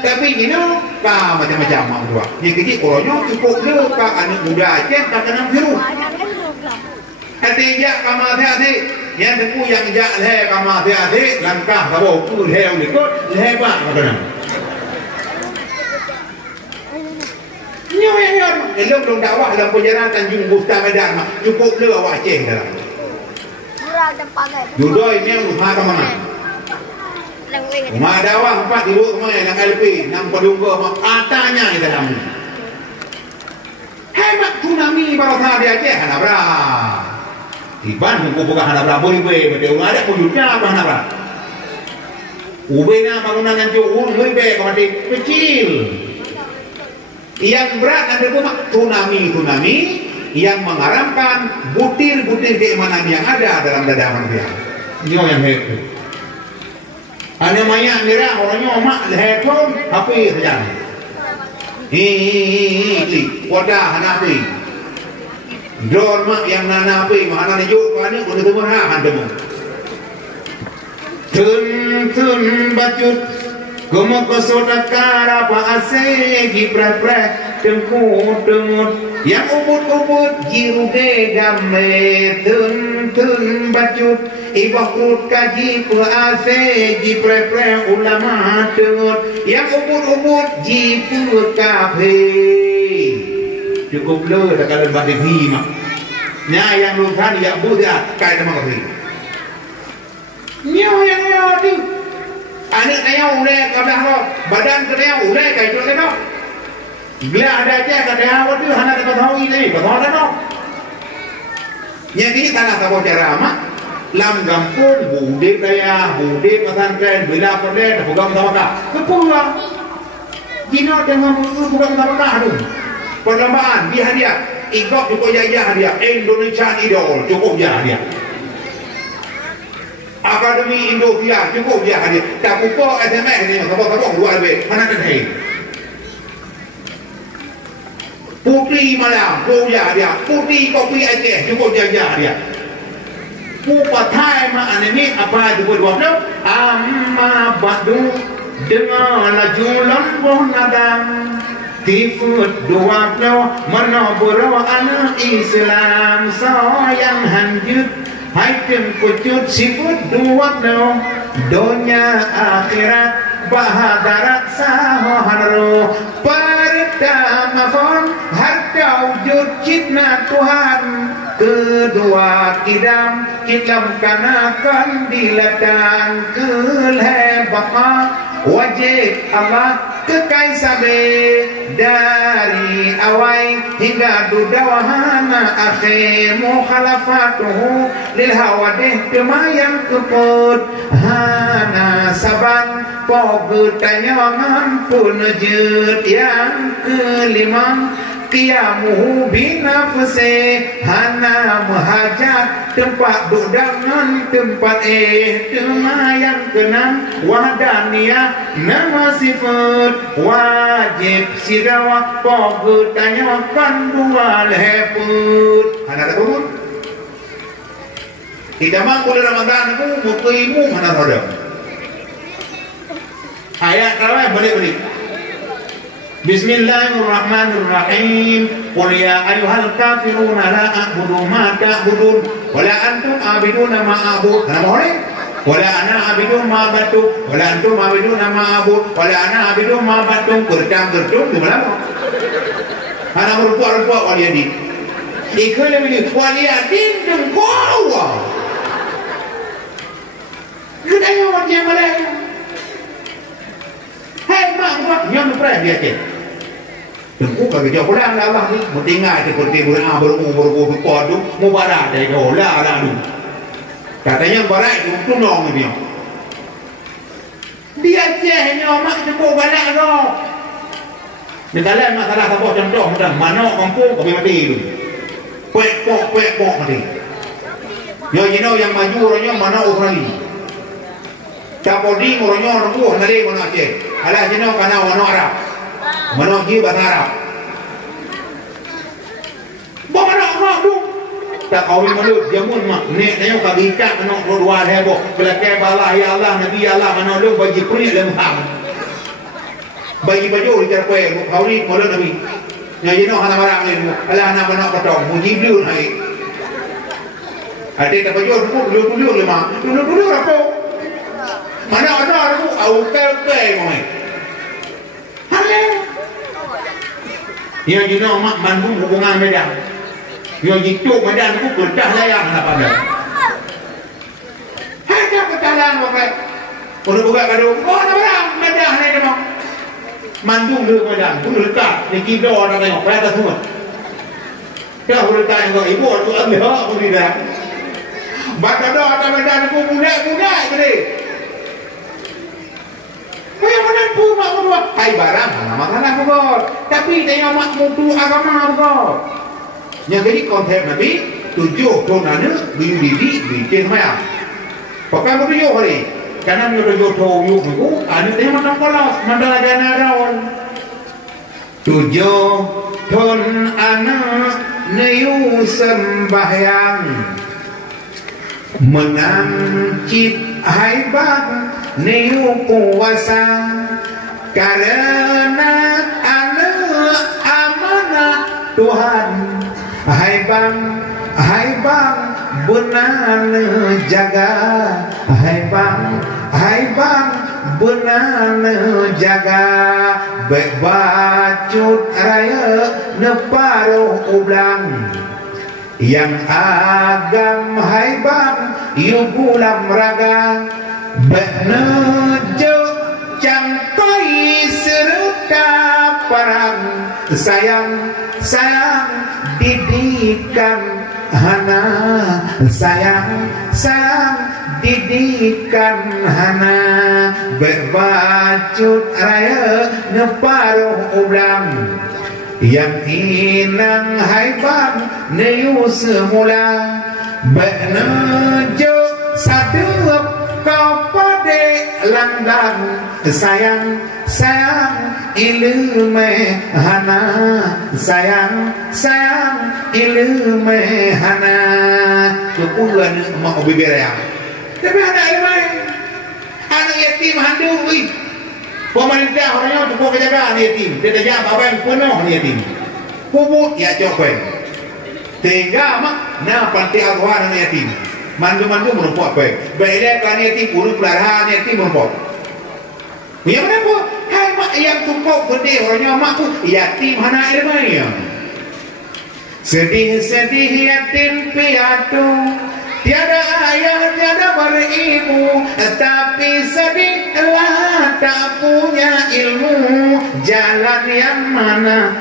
Tapi gini, kah macam-macam mak dua. Jadi orangnya cukup le, kah anak muda aja tak kena biru. Hati jak kama hati, yang deku yang jak le kama hati, langkah kau tu le ulikut lebat macam. Nyoy, elok dong dakwah dalam perjalanan Tanjung Bustan Medan mak cukup le awak Aceh dalam. Murah dan pakai. Dudoi ni rumah ke mana? Rumah dakwah 4 di rumah yang LP, nang pedungga mak katanya di dalam. Hebat tsunami bawah dia Aceh hanabra. Iban hukum bukan hanabra boleh betul ada wujudnya apa hanabra. Ubena bangunan yang jauh lebih kemati kecil. Yang berat ada rumah tsunami yang mengharamkan butir-butir keimanan yang ada dalam dada manusia. Ini yang hebat. Hanya mayat merah orangnya mak leher pun api saja. Ini wadah hanapi. Drone mak yang nanapi mana nijuk pani kudu tu mana handamu. Tun bacut gemuk kesodakara pa asegi prepre tengkut yang ubut jiruge game tun bacut ibah kurut kaji puase ji pre ulama tengok yang ubut ji pur kafe cukup le dah kalau bagi mak nya yang lutan ya budak kai sama kafe nyo yang tu anak saya ulai kablah lo badan kerja ulai kai tu kan bila ada aja kata awak tu hana dapat tahu ini betul tak no yang ini tanah tahu cara mak lam gampun bude kaya bude pesantren bila pernah bukan sama kah kepulang Cina dengan bukan sama kah tu perlombaan di hadiah ikut cukup jaya hadiah Indonesia Idol cukup jaya hadiah Akademi Indonesia cukup jaya hadiah tak pupuk SMS ni sabak-sabak dua lebih mana terhei Putri Malam cukup jaya hadiah Putri Kopi Aceh cukup jaya hadiah Pupatai ma anemi apa itu buat lo? Amma badu dengan lajulan boh nadam tifut dua lo menobor anak Islam sayang hanjut hai kucut sifut dua lo dunia akhirat bahadarat sahoharo pertama pun harta wujud cipta Tuhan kedua kidam kanakan dilatan kelebaka wajib Allah kekaisabe dari awai hingga dudawahana akhir mukhalafatuhu lil hawadih kemayang keput hana saban pogutanya ngampun jut yang kelima qiyamu binafsi hana mahajat tempat dudangan tempat yang kenang wadaniyah nama sifat wajib sidawa pogut tanyakan dua leput hana tak pun idamang kulit Ramadan aku mukaimu hana roda ayat rawai balik Bismillahirrahmanirrahim. Qul ya ayyuhal kafirun la a'budu ma ta'budun wa la antum 'abiduna ma a'bud. Kenapa boleh? Wa la ana 'abidu ma batu wa la antum 'abiduna ma a'bud wa la ana 'abidu ma batu. Gertam-gertum di mana? Ana berbuat-buat waliyadin. Ikut lebih waliyadin dan kuawa. Kedai orang yang Malaya. Hai mak yang pernah dia cek. Tengku kagak jauh pulang Allah ni, mentinggal seperti bulan berumur berpadu, mubarak dari dolar lalu. Katanya barat itu tunong dia. Dia ceknya mak cukup banyak kau. Negara masalah apa contoh macam mana kampung kami mati itu. Kuek pok mati. Yo yang maju orangnya mana Australia. Capodi orangnya orang nari mana Aceh. Alah jino kana wano Arab. Mano gi bahasa Arab. Bawa tu. Tak kawin malu jamun mak nek nayo kagikat mano dua hebo. Belakang bala ya Allah Nabi Allah mano lu bagi kulit le Muhammad. Bagi baju di kue kawin malu Nabi. Nya jino hana barang ni. Alah ana mano katong mujiblu hai. Ade tak baju dulu le mak. Dulu apa? Mana ada aku awal mai. Halo. Yang jino mak mandung hubungan medan. Yang jitu medan aku kerja layang apa dah. Hanya ketalan pakai. Udah buka kado. Oh nama medan ni demam. Mandung dulu medan. Pun lekat di kidor orang tengok pada semua. Dah lekat yang ibu tu ambil aku tidak. Baca doa ada medan aku budak gede. Yang mana pun mak berdua. Hai barang, masalah berdua. Tapi tengok mak mutu agama berdua. Yang jadi konsep Nabi, 7 tahun ada, bikin maya. Pakai berdua hari. Karena dia 7 tahun yuk, ada tengok macam kolos, mandala jana rawan. 7 tahun anak, neyu sembahyang. Menancip haibat niu puasa karena anak amanah Tuhan. Hai bang benar jaga. Hai bang benar jaga. Bebacut raya neparuh ublang. Yang agam haibang yugulam raga benejo cangkai serta parang sayang didikan hana sayang didikan hana berbacut raya neparuh ublang. Yang inang haibang neyu semula benejo sadup kau pade langgang sayang ilme hana sayang ilme hana kepulan mau biberaya tapi anak ilmu anak yatim handu pemerintah orangnya cukup kejagaan yatim. Dia tak jaga apa yang penuh yatim. Kubut ya cokwen. Sehingga mak na panti agwan yatim. Mandu merupakan baik. Baiklah kan yatim urut pelarahan yatim merupakan. Yang mana pun? Hai mak yang cukup gede orangnya mak tu yatim hana ilmunya. Sedih yatim piatu. Tiada ayah, tiada beribu, tapi sedihlah tak punya ilmu. Jalan yang mana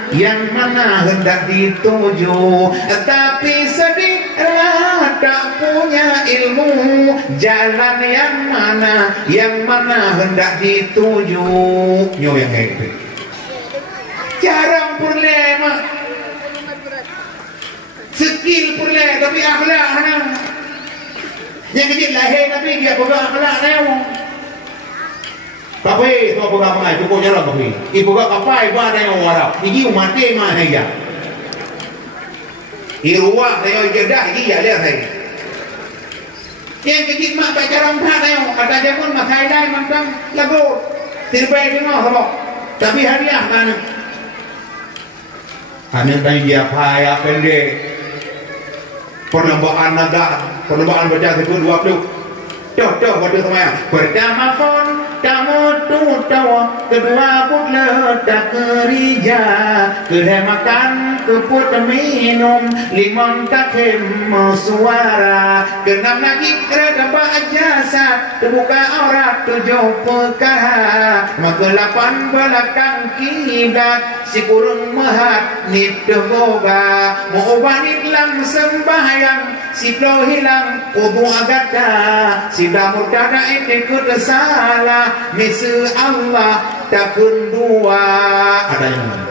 hendak dituju, tapi sedihlah tak punya ilmu. Jalan yang mana hendak dituju. Nyo yang itu. Jarang problema. skill pula tapi akhlak mana? Yang kecil lahir tapi dia pegang akhlak dia. Tapi tu pegang apa? Itu kau jalan tapi. Ibu pegang apa? Ibu ada yang orang. Ini mati mana dia? Iruak dia jedah dia lihat saya. Yang kecil mak baca ramah dia. Kata dia pun makai dah macam lagu. Terbaik dengar sama. Tapi hadiah kan. Hanya tanya dia payah pendek. Perlombaan nada, perlombaan baca itu 20. Coba baca semuanya. Pertama pun kamu tahu, kedua pun letak kerja, kedua makan, keput minum, limon takim suara, keenam lagi kerja jasa, terbuka aurat 7 perkara, maka 8 belakang kiblat, si kurung mahat nidboga, mau ubah lang sembahyang, si flow hilang ubu agata, si damur dada itu salah. Misi Allah takun dua adanya.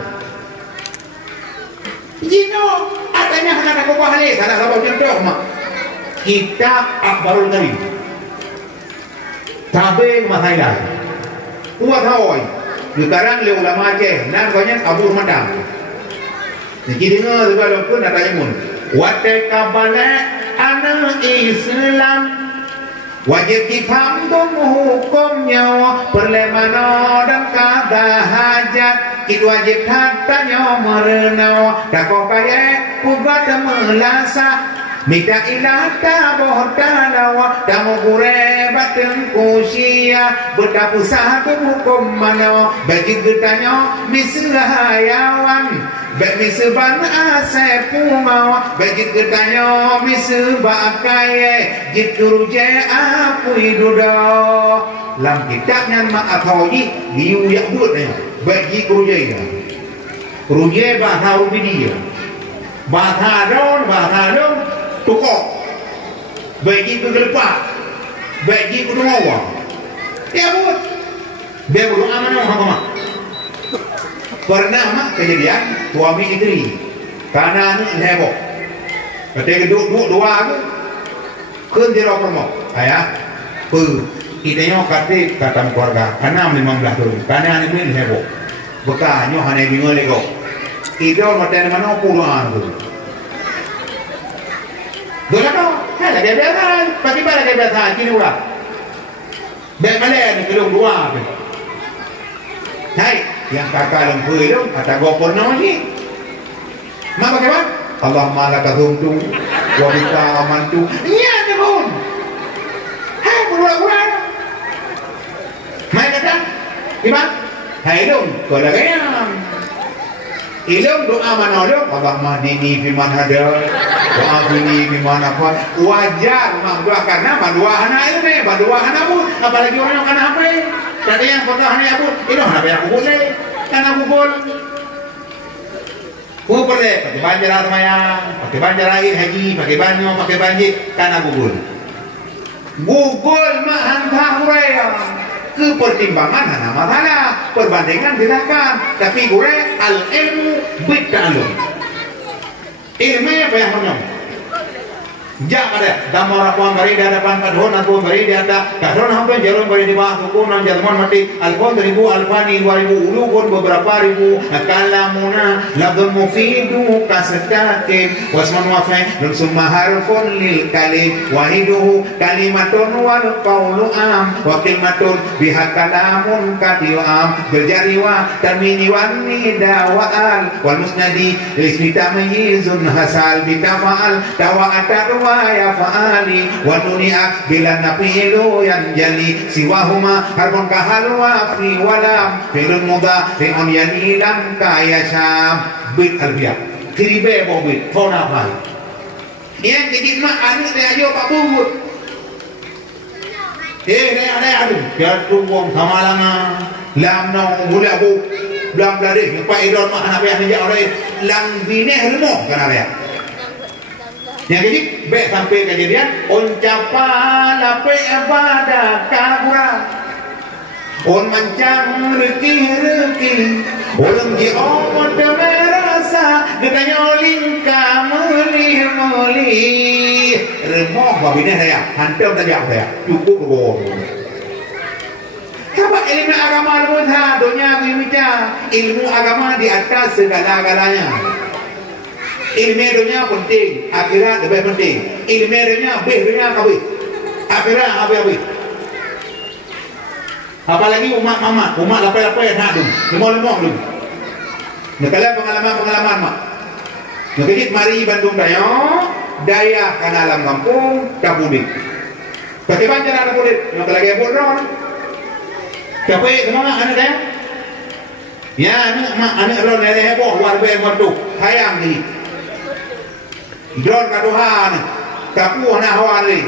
Jino adanya anak aku bahale sana sabab contoh mak. Kitab Akhbarul Nabi. Tabe mahailah. Kuat hawai. Sekarang le ulama je nan banyak Abu Madam. Jadi dengar juga pun ada imun. Wa taqabbala ana Islam. Wajib dipandung hukumnya perlemano dan kada hajat kita wajib tanya merenau dako kaya kubat melasa minta ilah taboh talawa tamu gure bateng kusia berdapu satu hukum mana bagi getanya mislah hayawan bagi seban asai pumau bagi getanya misbah kaya jitu je apu idudo lam kitabnya mak athoji diu yak buatnya bagi kurujaya kurujaya bahasa rubidia bahasa don tukok bagi kegelepak bagi kudumawa dia buat dia belum amanah sama pernah mak kejadian suami isteri karena ni heboh ketika duduk dua tu kun dia romo ayah idenya kata keluarga karena 15 tahun karena ni heboh bekanya hanya bingung lego ide mata mana puluhan tu dola tu ada dia biasa pagi pada dia biasa kini ulah bekale ni kelung dua tu hai yang kakak lempui tu kata gopor ni mak bagaimana Allahumma laka thumtu wa bika amantu iya ni pun hai pura-pura mai kata iman hai dong kalau kaya ilmu doa mana dong Allahumma dini firman hada doa bini firman apa wajar mak doa karena dua anak itu nih dua anak pun apalagi orang kan apa tadi yang kota hanya aku itu apa yang aku boleh kan aku boleh aku boleh pakai banjar semayang pakai banjar air haji pakai banyo pakai banjir kan aku boleh Google mah hantar raya ke pertimbangan hana masalah perbandingan silakan tapi gue al ilmu bitalum ilmu apa yang menyong jak ada damar apa bari dia ada padhon aku bari dia ada kadon hampa jarum bari di bawah hukum nan Jerman mati alfon 1000 alfani 2000 ulu pun beberapa ribu kalamuna labdul mufidu kasatake wasman wafa dan summa harfun lil kalim wahiduhu kalimatun wal qawlu am wa kalimatun biha kalamun kadiu am berjari wa tamini wan nida wa al wal musnadi ismi tamyizun hasal bitafal tawa ya fa'ali wa dunia bila nafilu yang jali siwahuma harbun kahalwa fi walam filun muda fi'un yanilam kaya syam bit albiyah kiribe bobit fona fahim yang jadi mak anak dia ayo pak bubut dia aduh biar tuwong samalanga lam nong mula bu lam ladih pak idon mak anak yang dia oleh lang bineh lemo kan area yang jadi baik sampai kejadian uncapal apa ibadah kabura on mancang reki orang di omot merasa getanya lingka melihat remok babineh saya hantam tajam saya cukup gol Sebab ilmu agama al-mudha dunia bicara ilmu agama di atas segala-galanya. Ilmu dunia penting, akhirat lebih penting. Ilmu dunia kabeh. Akhirat habis. Apalagi umat lapai-lapai nak tu. Lemah-lemah tu. Nak pengalaman mak. Nak kejit mari Bandung daya kan alam kampung kapudik. Bagaimana cara kapudik? Nak lagi bodoh. Capek kemana anak dia? Ya anak ron ada heboh luar biasa waktu hayang ni. Ron kaduhan, kapu anak hawan ni.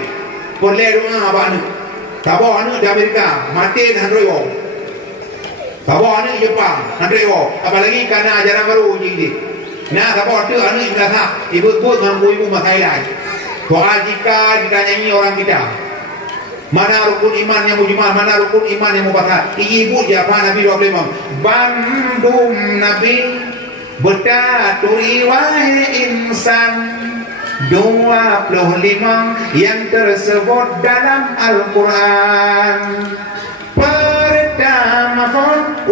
Boleh rumah apa ni? Kabo anak di Amerika mati dan royo. Kabo anak Jepang dan royo. Apalagi karena ajaran baru jadi. Nah kabo tu anak Indonesia ibu ibu masai lagi. Soal jika ditanyai orang kita. Mana rukun iman yang mujmal, mana rukun iman yang mubarak. Ibu siapa Nabi SAW? Bandung Nabi bertaturi wahai insan 25 yang tersebut dalam Al-Quran. Pertama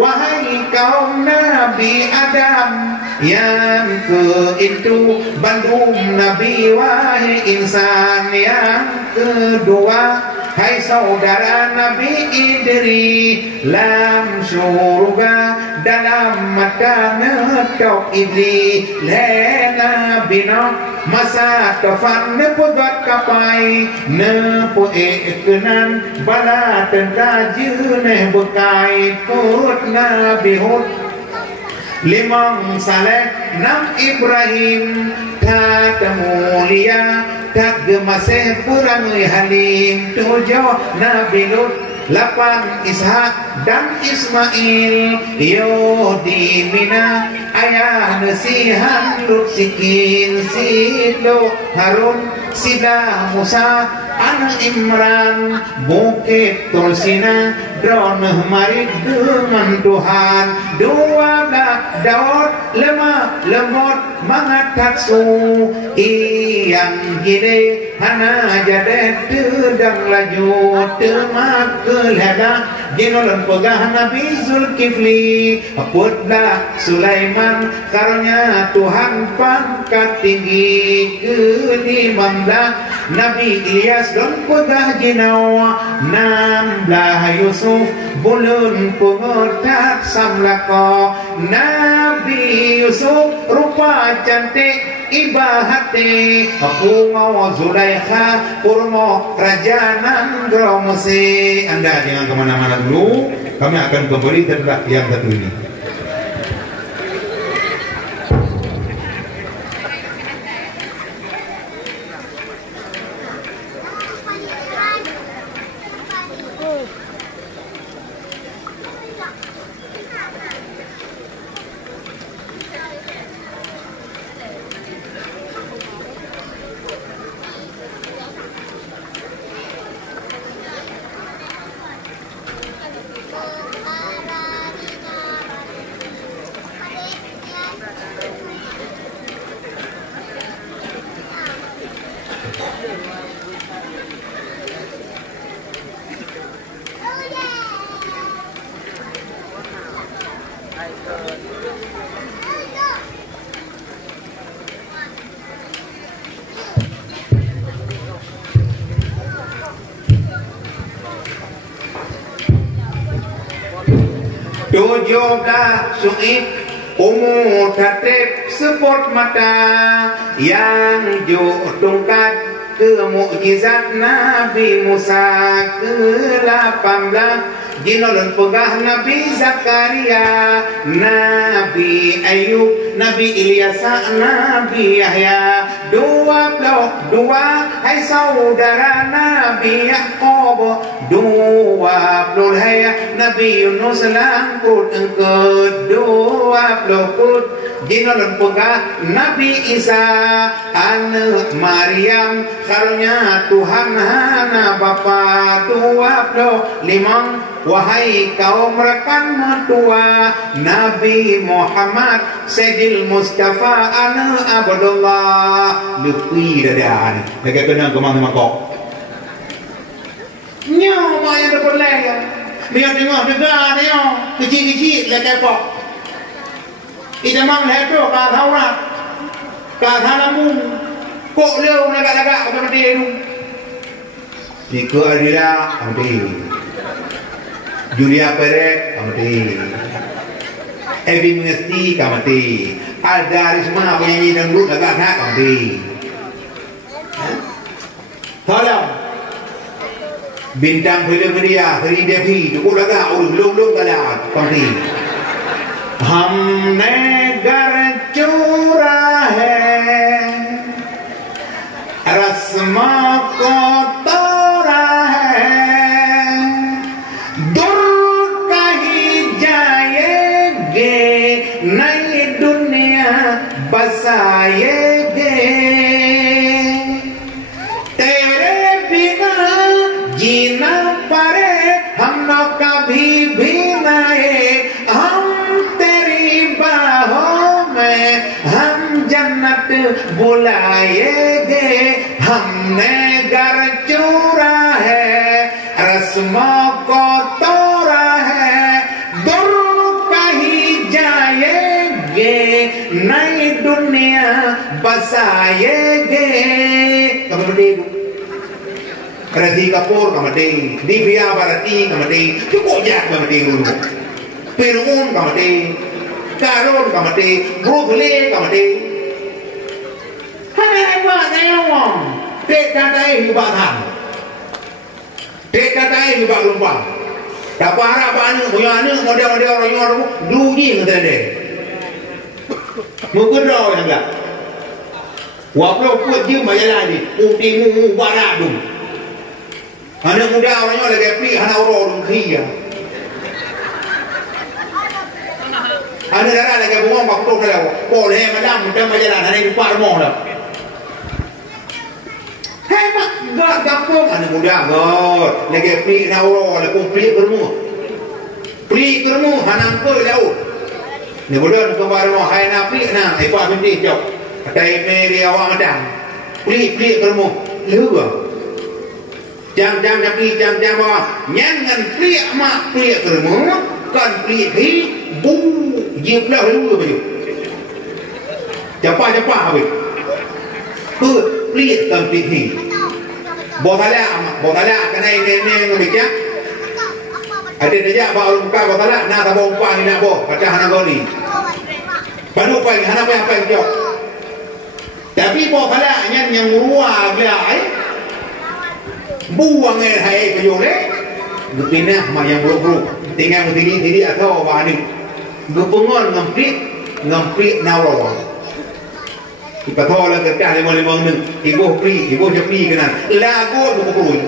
wahai kaum Nabi Adam, yang keitu Bandung Nabi wahai insan. Yang kedua hai saudara Nabi Idris, lam syurga dalam mata netok iblis. Lena bina masa kafan nepegat kapai nepekenan bala tengkaju neh bekai put Nabi Hud. Limang saleh nam Ibrahim tak mulia tak gemaseh perangai halim. 7 Nabi Lut, 8 Ishak dan Ismail. Yo di Mina ayah nasihan Lut sikin Silo Harun Sida Musa anak Imran Bukit Tulsina Drone marik dengan Tuhan. 12 Daud lemot mangatatsu iyang gide hana jadet tedang laju temak kelada jinolan pegah Nabi Zulkifli putlah Sulaiman karunia Tuhan pangkat tinggi ke-15 Nabi Ilyas dan pegah jinawa 16 Yusuf bulun pengotak samlako Nabi Yusuf rupa cantik ibahati pungaw Zulaikha kurmo kerajaan Gromose. Anda jangan kemana-mana dulu, kami akan kembali tentang yang satu ini. Tujuhlah suit umur tatip sepot mata yang tungkat ke mukjizat Nabi Musa. Ke-18 Jinolan pegah Nabi Zakaria, Nabi Ayub, Nabi Ilyas, Nabi Yahya. 22 hai saudara Nabi Yaakob. 20 hai Nabi Yunus langkut engkut. 20 Jinolan pegah Nabi Isa, anak Maryam karunia Tuhan hana bapa. 25 wahai kaum rekan mertua Nabi Muhammad Sayyidil Mustafa ana Abdullah lepi dadah ni dekat kena ke mana makok nyawa yang terpelai ya biar tengok dengar ni yo kecil-kecil lah kepok ida mang lepo ka thaurat ka thalamu kok leu lagak-lagak ke mati tu jika adila mati Julia Perez mati Evi Mesti mati Al-Darisma penyanyi dangdut lagak nak mati tolong bintang film dia Sri Devi cukup lagak belum kalah mati हमने घर चूरा है रस्मों को तोड़ा है दूर कहीं जाएंगे नई दुनिया बसाएंगे तेरे बिना जीना पड़े हम लोग कभी भी नहीं हम हम जन्नत बुलाएंगे हमने घर चूरा है रस्मों को तोड़ा है दूर कहीं जाएंगे नई दुनिया बसाएंगे Radhi Kapoor kamati, Divya Bharati kamati, cukup jak kamati dulu. Pirun kamati, Karun kamati, Bruce Lee kamati. Hai buat saya wong, dek katai hibak han, dek katai hibak lumpang. Dapat harapan punya anak model-model orang yang duji nggak ada. Mungkin dah yang tak. Wapro pun dia majalah ni, utimu barat tu. Anak muda orangnya lagi plik, anak orang kaya. Anak darah lagi buang waktu kalau boleh madam muda majalah, anak lupa rumah dah. Hebat, gak gampang anak muda gak. Lagi plik, anak orang lagi plik kermu, plik kermu, anak kau jauh. Ni muda kembar rumah, hai nak plik nak, ipak binti jauh. Katai meri awak madam, plik kermu, lewa. Jam bawa nyangan pria mak pria kerma kan pria hi bu dia pula dulu baju cepat habis pria kan pria hi botala kena ini ngebica ada dia bawa muka botala nak tabung pang nak bo kata hana goli padu pang hana apa jauh tapi botala yang ruah gelai buang air hai ke yole gupina mayang bro tinggal mesti atau bani gupungon ngemprit nawo kita tahu lah kerja limaนึงibu jepi kena lagu buku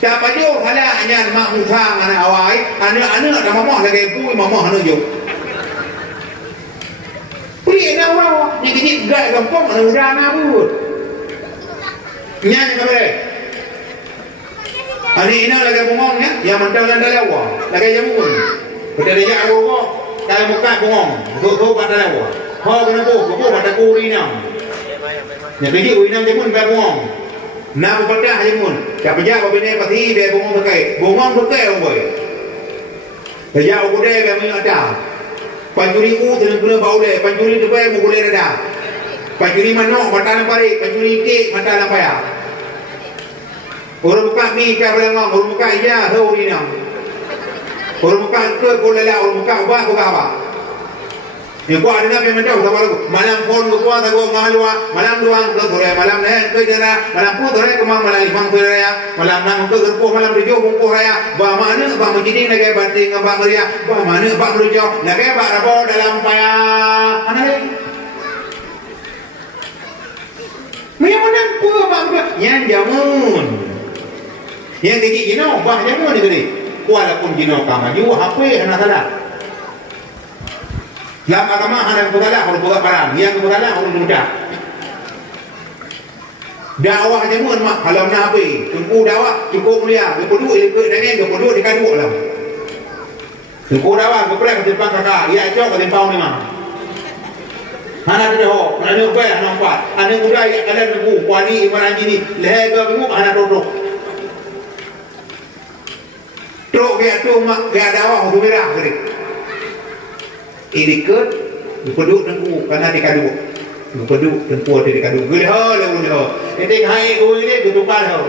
siapa jo hala nyan mak musang anak awai anak dah mamah lagi pui mamah anak jo pri nawo ni kecil gak gampang anak muda ngabut nyan kabeh hari ini lagi bungong ya, yang mentang landa lewa, lagi jamun. Betul dia aku dalam muka bungong, tu pada lewa. Kau kena aku pada kurinam. Yang pergi kurinam jamun pada bungong. Nak pada jamun. Siapa jaga bini pasti dia bungong berkai boy. Dia aku dia kami ada. Panjuri terus kena bau le, panjuri tu boleh boleh ada. Panjuri manok mata lampari, panjuri kek mata lampaya. Orang buka mi ke belakang, orang buka iya tahu ni nam. Orang buka ke kolala, orang buka apa apa. Yang gua ada nabi menjauh sama lagu. Malam pun gua tak gua ngalua, malam luang ke sore, malam leh ke jana, malam pun sore kemang malam lipang ke raya, malam nang ke gerpuh, malam tujuh bungkuh raya. Bah mana bah menjadi lagi banting bah meria, bah mana bah merujuk, lagi bah rabo dalam paya. Mana? Mana pun bah yang jamun. Yang tinggi gino, bah jamu ni gede. Walaupun gino kamaju, apa yang salah? Dalam agama ada yang salah, orang buat barang. Yang salah orang muda. dakwah je mun mak kalau nabi tunggu dakwah cukup mulia ke perlu ikut dengan ke perlu dikaduk lah tunggu dakwah ke prek ke depan kakak ia cok ke tempau ni mah hana tu ho mana nyupai hana empat ane muda ia kalian tunggu kuali iman ni lega bingung hana duduk truk dia tu mak dia dakwah tu merah ke ini ikut perlu tunggu karena dikaduk Keduk tempuh dia kaduk gele ha le udah ini hai gue ini ketupan ha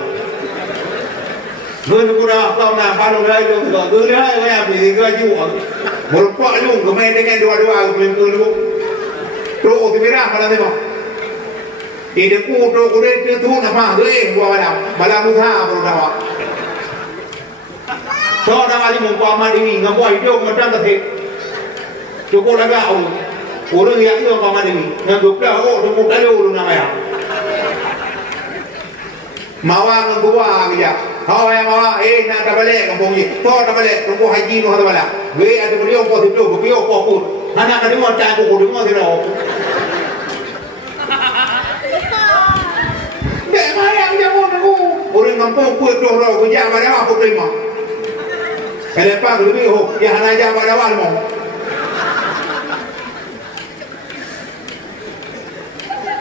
gue udah kau nak palu dah tu gele ha ya beli gaju merupak lu kemain dengan dua-dua pelengku lu truk tu merah malam ni mah ini ku truk dia tu nama gue gua malam utha baru dah so dah ali mung paman ini ngabuai hidup macam tu cukup lagak orang yang itu paman ini ngaguk dah tunggu kalu lu namanya mawa ngagua dia hawa yang mawa nak balik kampung ni to tak balik tunggu haji nu ada balik we ada beliau ko tu beliau ko ku anak kali mau cak ku dengar dia dek mayang jamu aku orang kampung ku tu ro ku jak pada apa terima lepas tu dia ya hana jak pada awal mau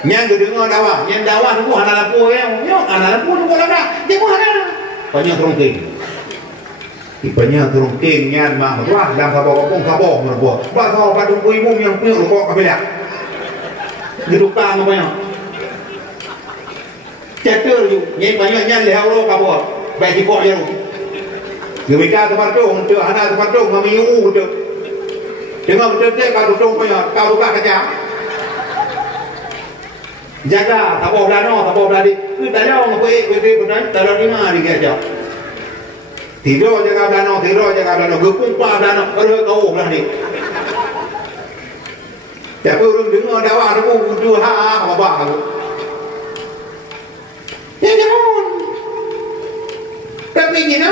yang dengar dakwah, yang dakwah tu hana lapu yang, hana lapu tu lada, dia pun hana. Banyak terungking, banyak terungking yang mah tu lah, dalam kabau kampung kabau merbuat. Buat kau pada ibu yang punya rukuk kabelah, gedukang apa yang, catur tu, yang banyak yang lehau lo kabau, baik kau yang tu. Mereka tempat tu, untuk hana tempat tu, kami u tu, dengan betul kau tu punya, kau buka kerja. Jaga, tak boleh no, tak boleh di. Kita jauh ngapai, kita pun tak ada lima hari kerja. Tidur jaga belano, gepung pa belano, baru kau belah ni. Tapi orang dengar dakwah tu dua apa aku. Ya jangan. Tapi gini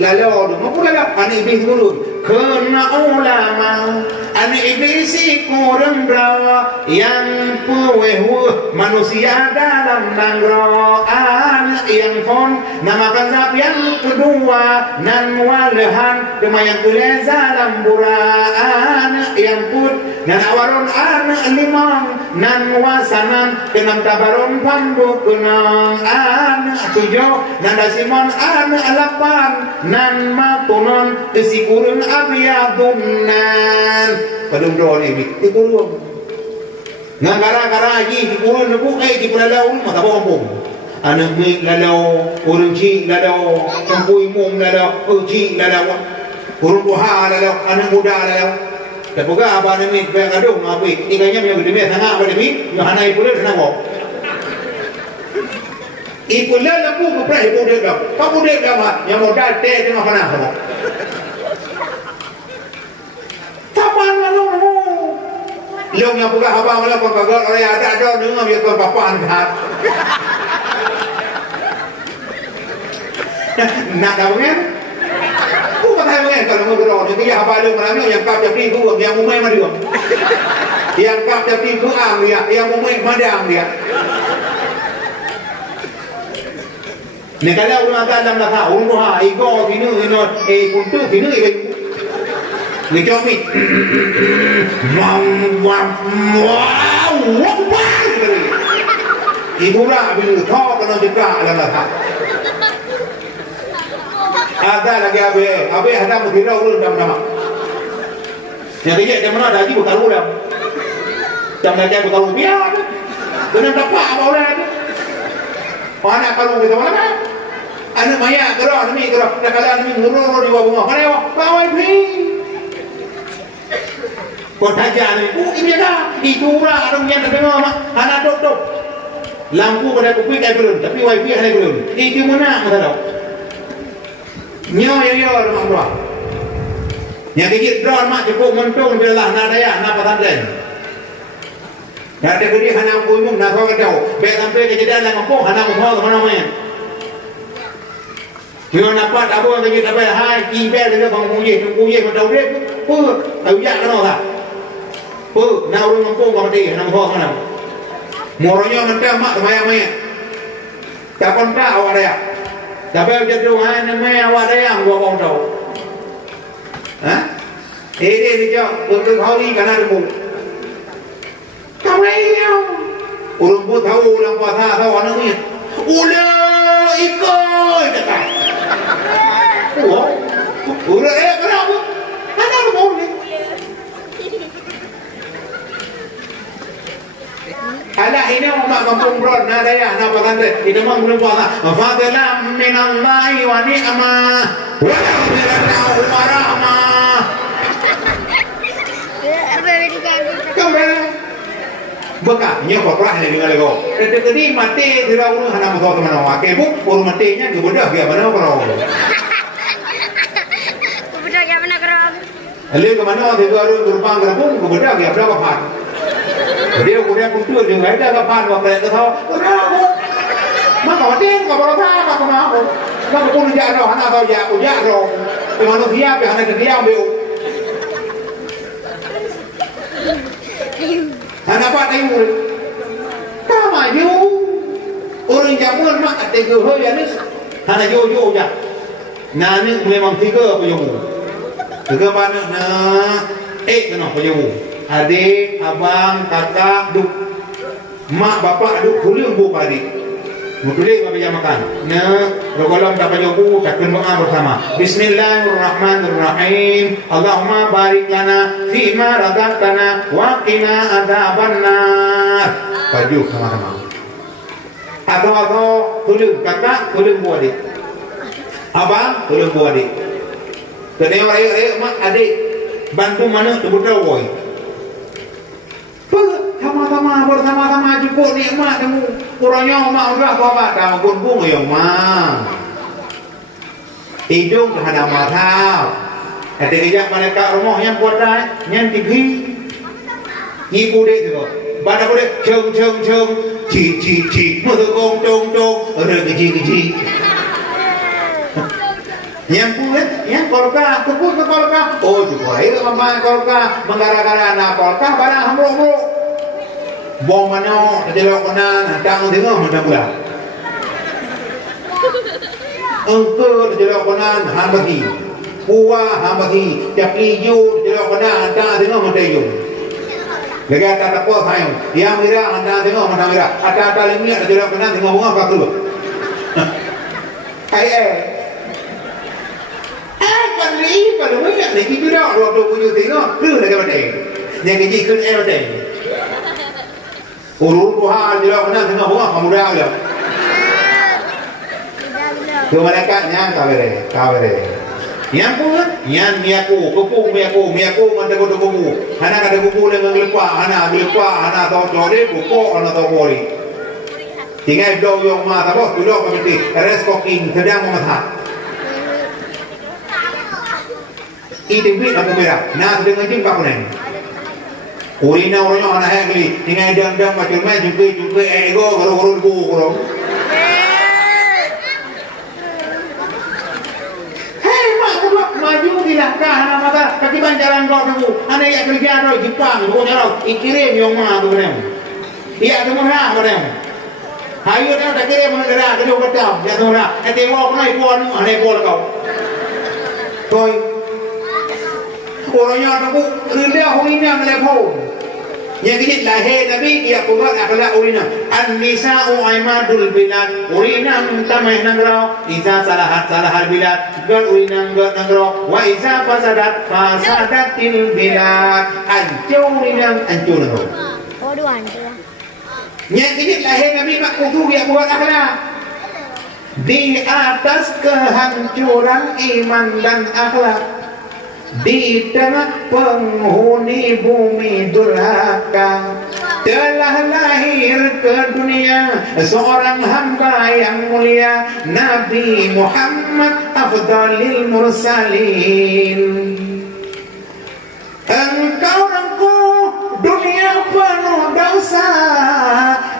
lalu, mampu lalu, ane iblis turun. Kena ulama, ane iblis kurang berawa yang puwehu manusia dalam nangraan yang fon nama kazab yang kedua nan walehan cuma yang kuleza lamburaan yang put nan awaron an limang nan wasanan kenam tabaron pambuk kenang an tujuh nan dasimon an alapan nan matunon kesikurun abiyadunan padung doa ni dikurung ngan gara-gara haji dikurung nebu di pelalau mah tak bohong anak mi lalau urang ci lalau kampui mum lalau uji lalau urang buha lalau anak muda lalau tak boga apa ni bang adung ngapi ikanya yang gede tengah apa ni yang hanai pula sana kok ipulah lampu ke prai ibu dia dah kamu dia dah yang modal teh tengah mana kamu kapan lalu Leong yang buka abang malah penggagal orang ada dengar dia tuan bapa angkat. Nak tahu kan? Bukan tahu kan kalau ngobrol ni dia apa lu malam yang kap jadi tu yang umai mari. Yang kap jadi tu ang dia, yang umai madang dia. Ni kalau orang dalam lah tahu rumah ego sini kuntu sini ni kami ibu lah bila thok kena juga dalam lah ada lagi abe ada mungkin orang dalam nama yang dia jam mana dah jibu kalau dah jam dah jibu kalau biar kena dapat apa orang tu anak kalau kita mana anak maya gerah ni gerah dah kalian ni ngurur di bawah bunga mana bawah ni kau tajam ni, ini dah, itu orang orang yang terdengar mak, anak dok, lampu pada kupi tak belum, tapi wifi ada belum, itu mana kita tahu, nyo rumah bro, yang digit drone mak cukup mentung bila lah nak daya, nak patah lain, dah ada beri anak umum nak kau tahu, baik sampai kejadian yang kampung, anak umum mana mana. Dia nampak apa yang kita dapat hai kibel dia bang puye kau tahu dia tahu jak kena tak pu nak orang kampung kau mati nak kau mana Moronya mentah mak maya-maya. Tak kontra awak dia. Tapi jadi orang maya awak dia gua mau tahu. Hah? Dia kau ni kana demu. Kau ni urung pun tahu ulang puasa tahu anak ni. Ulah ikut dekat. Oh, udah kenapa? Ada mau ni. Alah ini mak kampung bron ada ya apa kata itu mah belum puasa. Fadlan min Allah wa ni'mah wa rahmatullahi wa rahmah. Kamera. Beka nya korah ni dengan lego. Tadi mati tidak urus hana motor teman awak. Kebuk urus matinya ke bodoh dia mana korang. Bodoh dia mana korang. Ali ke mana dia urus gerbang gerbung ke bodoh dia berapa pak. Dia kuliah kultur dia ada kapan waktu itu tahu. Kenapa? Maka mati ke bodoh apa kenapa? Maka pun dia ada hana tahu ya ujar dong. Manusia yang hana dia ambil. Apa tahu? Kama yo, orang zaman mak ada guru ya ni, hana yo je. Nani memang tiga pejamu. Tiga mana na? Kena pejamu. Adik, abang, kakak, duk, mak bapak duk kuliah bu adik. Mutulik apa yang makan? Nah, rogolam dapat jogu, takkan doa bersama. Bismillahirrahmanirrahim. Allahumma barik lana fima razaqtana wa qina adzabannar. Baju sama-sama. Atau tulis kakak, tulis bu adik. Abang, tulis bu adik. Kenapa mak adik bantu mana tu betul boy. Sama-sama bersama-sama cukup nikmat kamu. Kurangnya mak udah apa kamu pun bunga yang mak. Hidung terhadap mata. Ketika mereka rumahnya buat dah, yang tinggi. Ibu dek tu, pada boleh ceng, ci, mengong, dong, regi. Yang pun, yang kolka, keput ke kolka. Oh, juga itu mama kolka, menggara-gara anak kolka, barang hamro. Bom mana, terjelok kena, tang tengok macam pula. Engkau terjelok kena, han bagi. Puah han bagi, tapi hijau terjelok kena, tang tengok macam hijau. Lagi ada apa sayang? Yang merah, tang tengok macam merah. Ada lemia terjelok kena, tengok bunga apa keluar. Pada banyak ni kita dah 27 tengok, tu lagi macam. Yang kerja ke macam. Urut Tuhan dia kena tengah bunga kamu dah dia. Tu mereka yang kawere. Yang pun yang miaku, kepung miaku mana kupu. Hana kada kupu dengan lepas, hana tahu cori, kupu hana tahu cori. Tinggal do yang mah tahu tu do komiti reskoking sedang mematah. Ini bit aku merah. Nah dengan jumpa kuning. Urina orangnya anak hekli, tinggal dang macam mana juga ego guru bu. Hei mak maju dilahkah anak mata kaki banjaran kau tu. Anak yang kerja tu Jepang, kau nyarau ikirim yang mana tu benar. Iya tu mana benar. Hayu tu tak kirim mana dah kerja betul. Ya tu mana. Tengok kau naik kuan, anak kuan kau. Koi. Orangnya tu rendah urina melepon. Yang kini lahir Nabi dia kuat akhlak urina. An-nisa'u imadul bilad. Urina tamai nangrau. Iza salahat bilad. Gad urina gad nangrau. Wa iza fasadatil bilad. Ancur urina ancur nangrau. Oh dua ancur. Yang kini lahir Nabi mak kutu dia kuat akhlak. Di atas kehancuran iman dan akhlak. Di tengah penghuni bumi durhaka telah lahir ke dunia seorang hamba yang mulia Nabi Muhammad afdalil mursalin. Engkau rempuh dunia penuh dosa,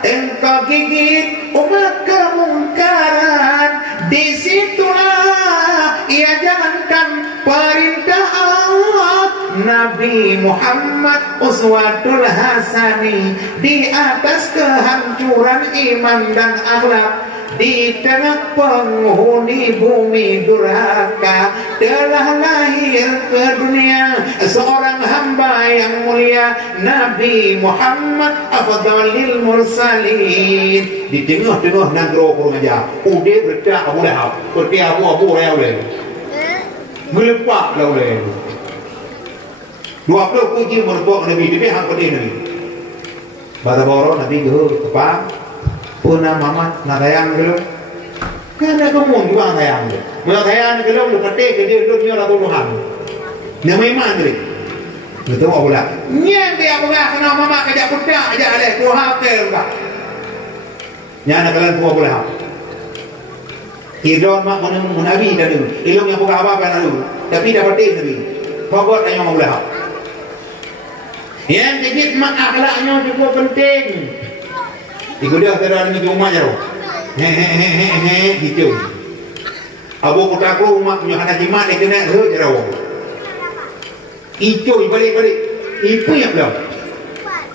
engkau gigit umat kemungkaran. Disitulah ia jalankan perintah Allah, Nabi Muhammad uswatul hasani, di atas kehancuran iman dan akhlak, di tengah penghuni bumi durhaka telah lahir ke dunia seorang hamba yang mulia, Nabi Muhammad afdalil mursalin. Di tengah-tengah negara kurang ajar udah berdak Abu Lahab seperti Abu Lahab melepak lah oleh 20 puji merupakan Nabi dia hang pada Nabi pada bawah Nabi ke apa puna mamat nak tayang dulu kan ada kamu juga tayang dulu mau tayang dulu lu ketik ke dia dulu nyala Tuhan nama iman dulu betul Abu Lahab nyang dia Abu Lahab kena mamat kejap budak aja ada Tuhan ke enggak nyana kalian tua Abu Lahab Idon mak mana Nabi tadi, ilmu yang bukan apa-apa lalu, tapi dapat Nabi. Pokok yang Abu Lahab. Yang jadi mak akhlaknya juga penting. Ikut dia terang di rumahnya roh. Hehehe gitu. Abu kutaku mak punya anak jimat dia kena roh. Icu balik. Ipu yang belum.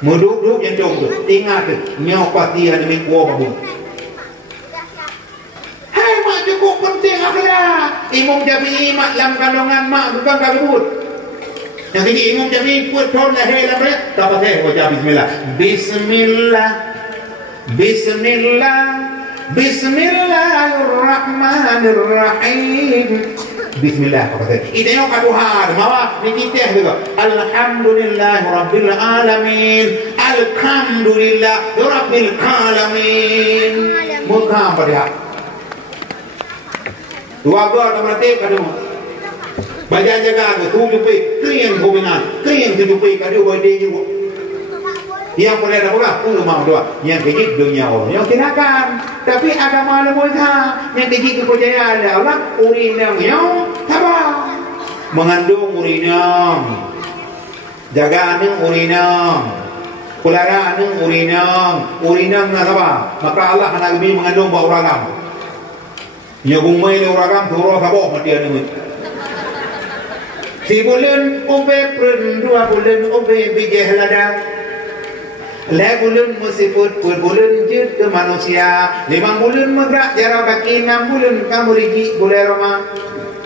Muduk yang jom tu. Ingat tu, nyopati ada mikuah babu. Cukup penting akhlak. Imam Jami mak dalam kandungan mak bukan kabut. Yang ini Imam Jami pun tahun lahir dalam dia. Tak pakai baca bismillah. Bismillahirrahmanirrahim. Bismillah kata. Itu yang kaduhar. Mawa nikiteh juga. Alhamdulillahirabbil alamin. Alhamdulillahirabbil alamin. Muka pada dua gol mereka kadu baca jaga tu jumpai krian hubungan krian jumpai kadu boleh juga yang boleh ada pula puluh mau dua yang kejit dunia orang yang kinakan tapi agama lebih yang kejit kepercayaan Allah urinam yang tabah mengandung urinam jaga ning urinam kulara ning urinam nasabah maka Allah anak lebih mengandung bau ragam. Ya bumai le orang turun kabok mati anu. Si bulan ube prun 2 bulan ube bijeh lada. Le bulan musibut bulan jut ke manusia. 5 bulan megrak jarak kaki 6 bulan kamu rigi boleh Roma.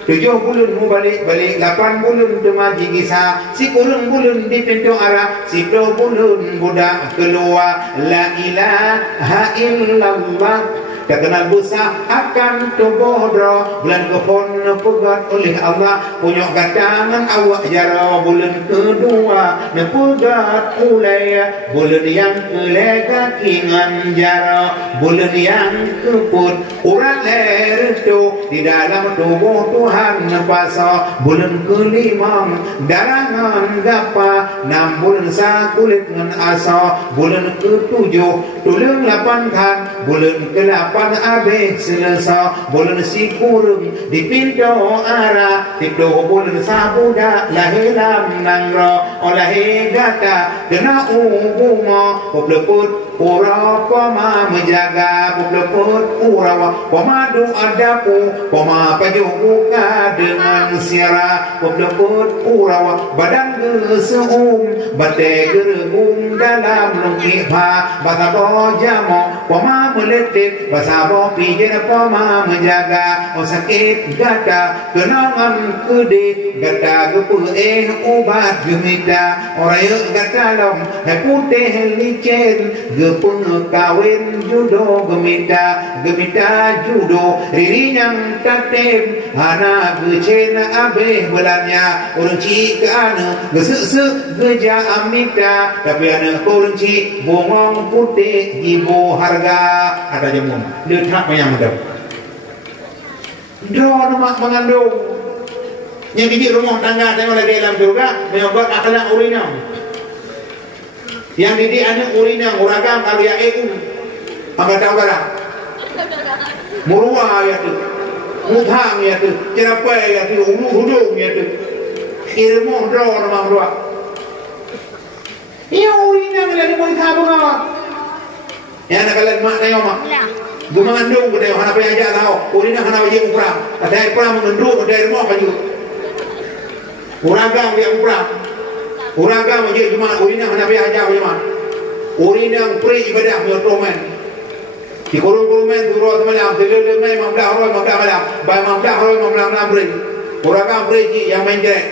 7 bulan mu balik 8 bulan demaji kisah. 10 bulan di pintu arah 10 bulan budak keluar la ilaha illallah. Tak kenal busa akan tubuh dro bulan kepon pegat oleh Allah punya katangan awak jara bulan kedua nepegat ulai bulan yang kelega kingan jara bulan yang keput urat ler tu di dalam tubuh Tuhan nepasa bulan kelima darangan gapa 6 bulan sakulit ngan asa bulan ketujuh tulang 8 kan bulan ke-8 abis selesa bulan si kurung di pintu arah tidur bulan sabuda lahilam nangro oleh gata kena ubuma popleput ura pama menjaga popleput ura pemadu adapu pema paju buka dengan siara popleput ura badan geseum bate gerebung dalam lungkipha bata bojamo pema meletik sabo pijen poma menjaga sakit gata kenangan kede gata gepu ubat jumita orang gata lom putih licin gepu kawin judo gemita judo ririnyang tatem anak gecen abeh belannya orang cikana gesek geja amita tapi anak orang cik bongong putih ibu harga ada jamun dia tak payah mendap doa nama mengandung yang di rumah tangga tengok lagi dalam surga menyebut akhlak urinam yang di anak urinam uragam kalau ya maka tahu barang murua ya tu muthang ya tu cerapai ya tu hudung ya tu ilmu doa nama doa ya urinam lagi boleh tahu banget yang nak kalian mak tengok mak Gumandung kita hana apa yang aja tahu. Urina hana wajib umrah. Ada umrah mengenduk dari rumah baju. Uragam dia umrah. Orang kan majlis Jumaat urinang Nabi ajar Jumaat. Urinang pre ibadah berdomen. Di kurung-kurungan turun malam, telur mai 15 orang 15 malam, bai 15 orang 15 malam pre. Orang kan pre yang main jelek.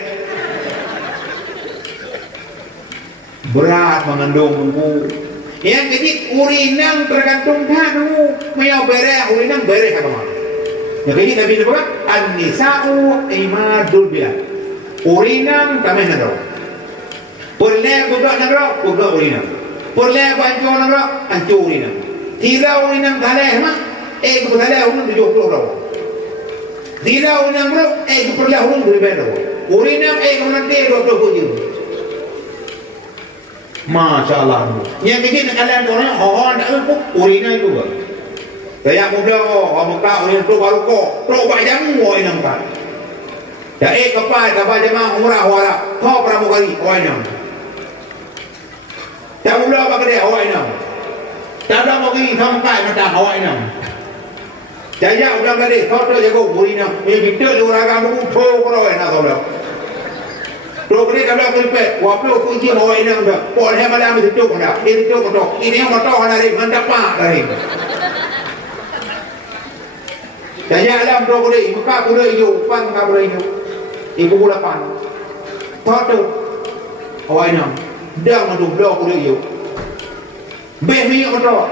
Berat mengandung buku. Yang jadi urinang tergantung kamu. Mau beres urinang beres apa mana? Yang jadi Nabi sebut an-nisa'u imadul bilad. Urinang kami nak. Perleh budak nak, budak urinang. Perleh banjur nak, hancur urinang. Tidak urinang kalah mah, keperlah ulun 70 orang. Tidak urinang bro, keperlah ulun 20 orang. Urinang nanti 27. Masya Allah. Yang bikin kalian orang orang tak lupa urinang itu ber. Saya muda, orang Mekah urinang tu baru kok banyak urinang kan. Jadi kapal jemaah umrah wala, kau pramugari urinang. Saya muda apa kerja urinang. Tak ada mau pergi sampai macam urinang. Jaya udah tadi, kau tu jago urinang. Ini bitter luragan tu thô kau nak tahu tak? Kalau kita kalau kelpet, waplo kunci orang ini dah. Poleh malam itu cukup dah. Ini cukup dah. Ini yang motor hari mendapat hari. Jadi alam tu boleh, muka boleh hidup, pan muka boleh hidup. Ibu boleh pan. Tahu orang ini, dah madu blok boleh hidup. Bemi motor.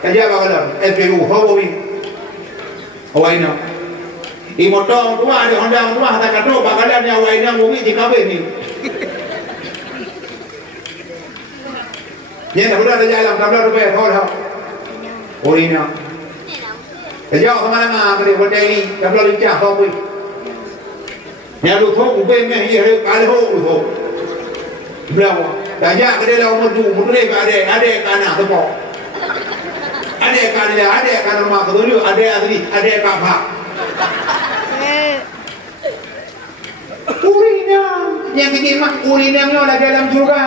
Jadi apa kalau? FPU, hawa ini. Orang ini. Motor tua ada Honda tua tak kata bakalan yang awak ini mungkin jika ni. Ni dah boleh ada jalan, dah boleh rupiah kau dah. Orina. Sejauh kemana-mana kerja benda ini, dah boleh lincah kau pun. Ni lu thok ubin meh ye kalau lu thok. Berapa? Dah jak kerja dah umur tu, mudre ada kana tepok. Ada kana rumah kedulu, ada kakak. Urinang yang bikin mak urinangnya ada dalam surga.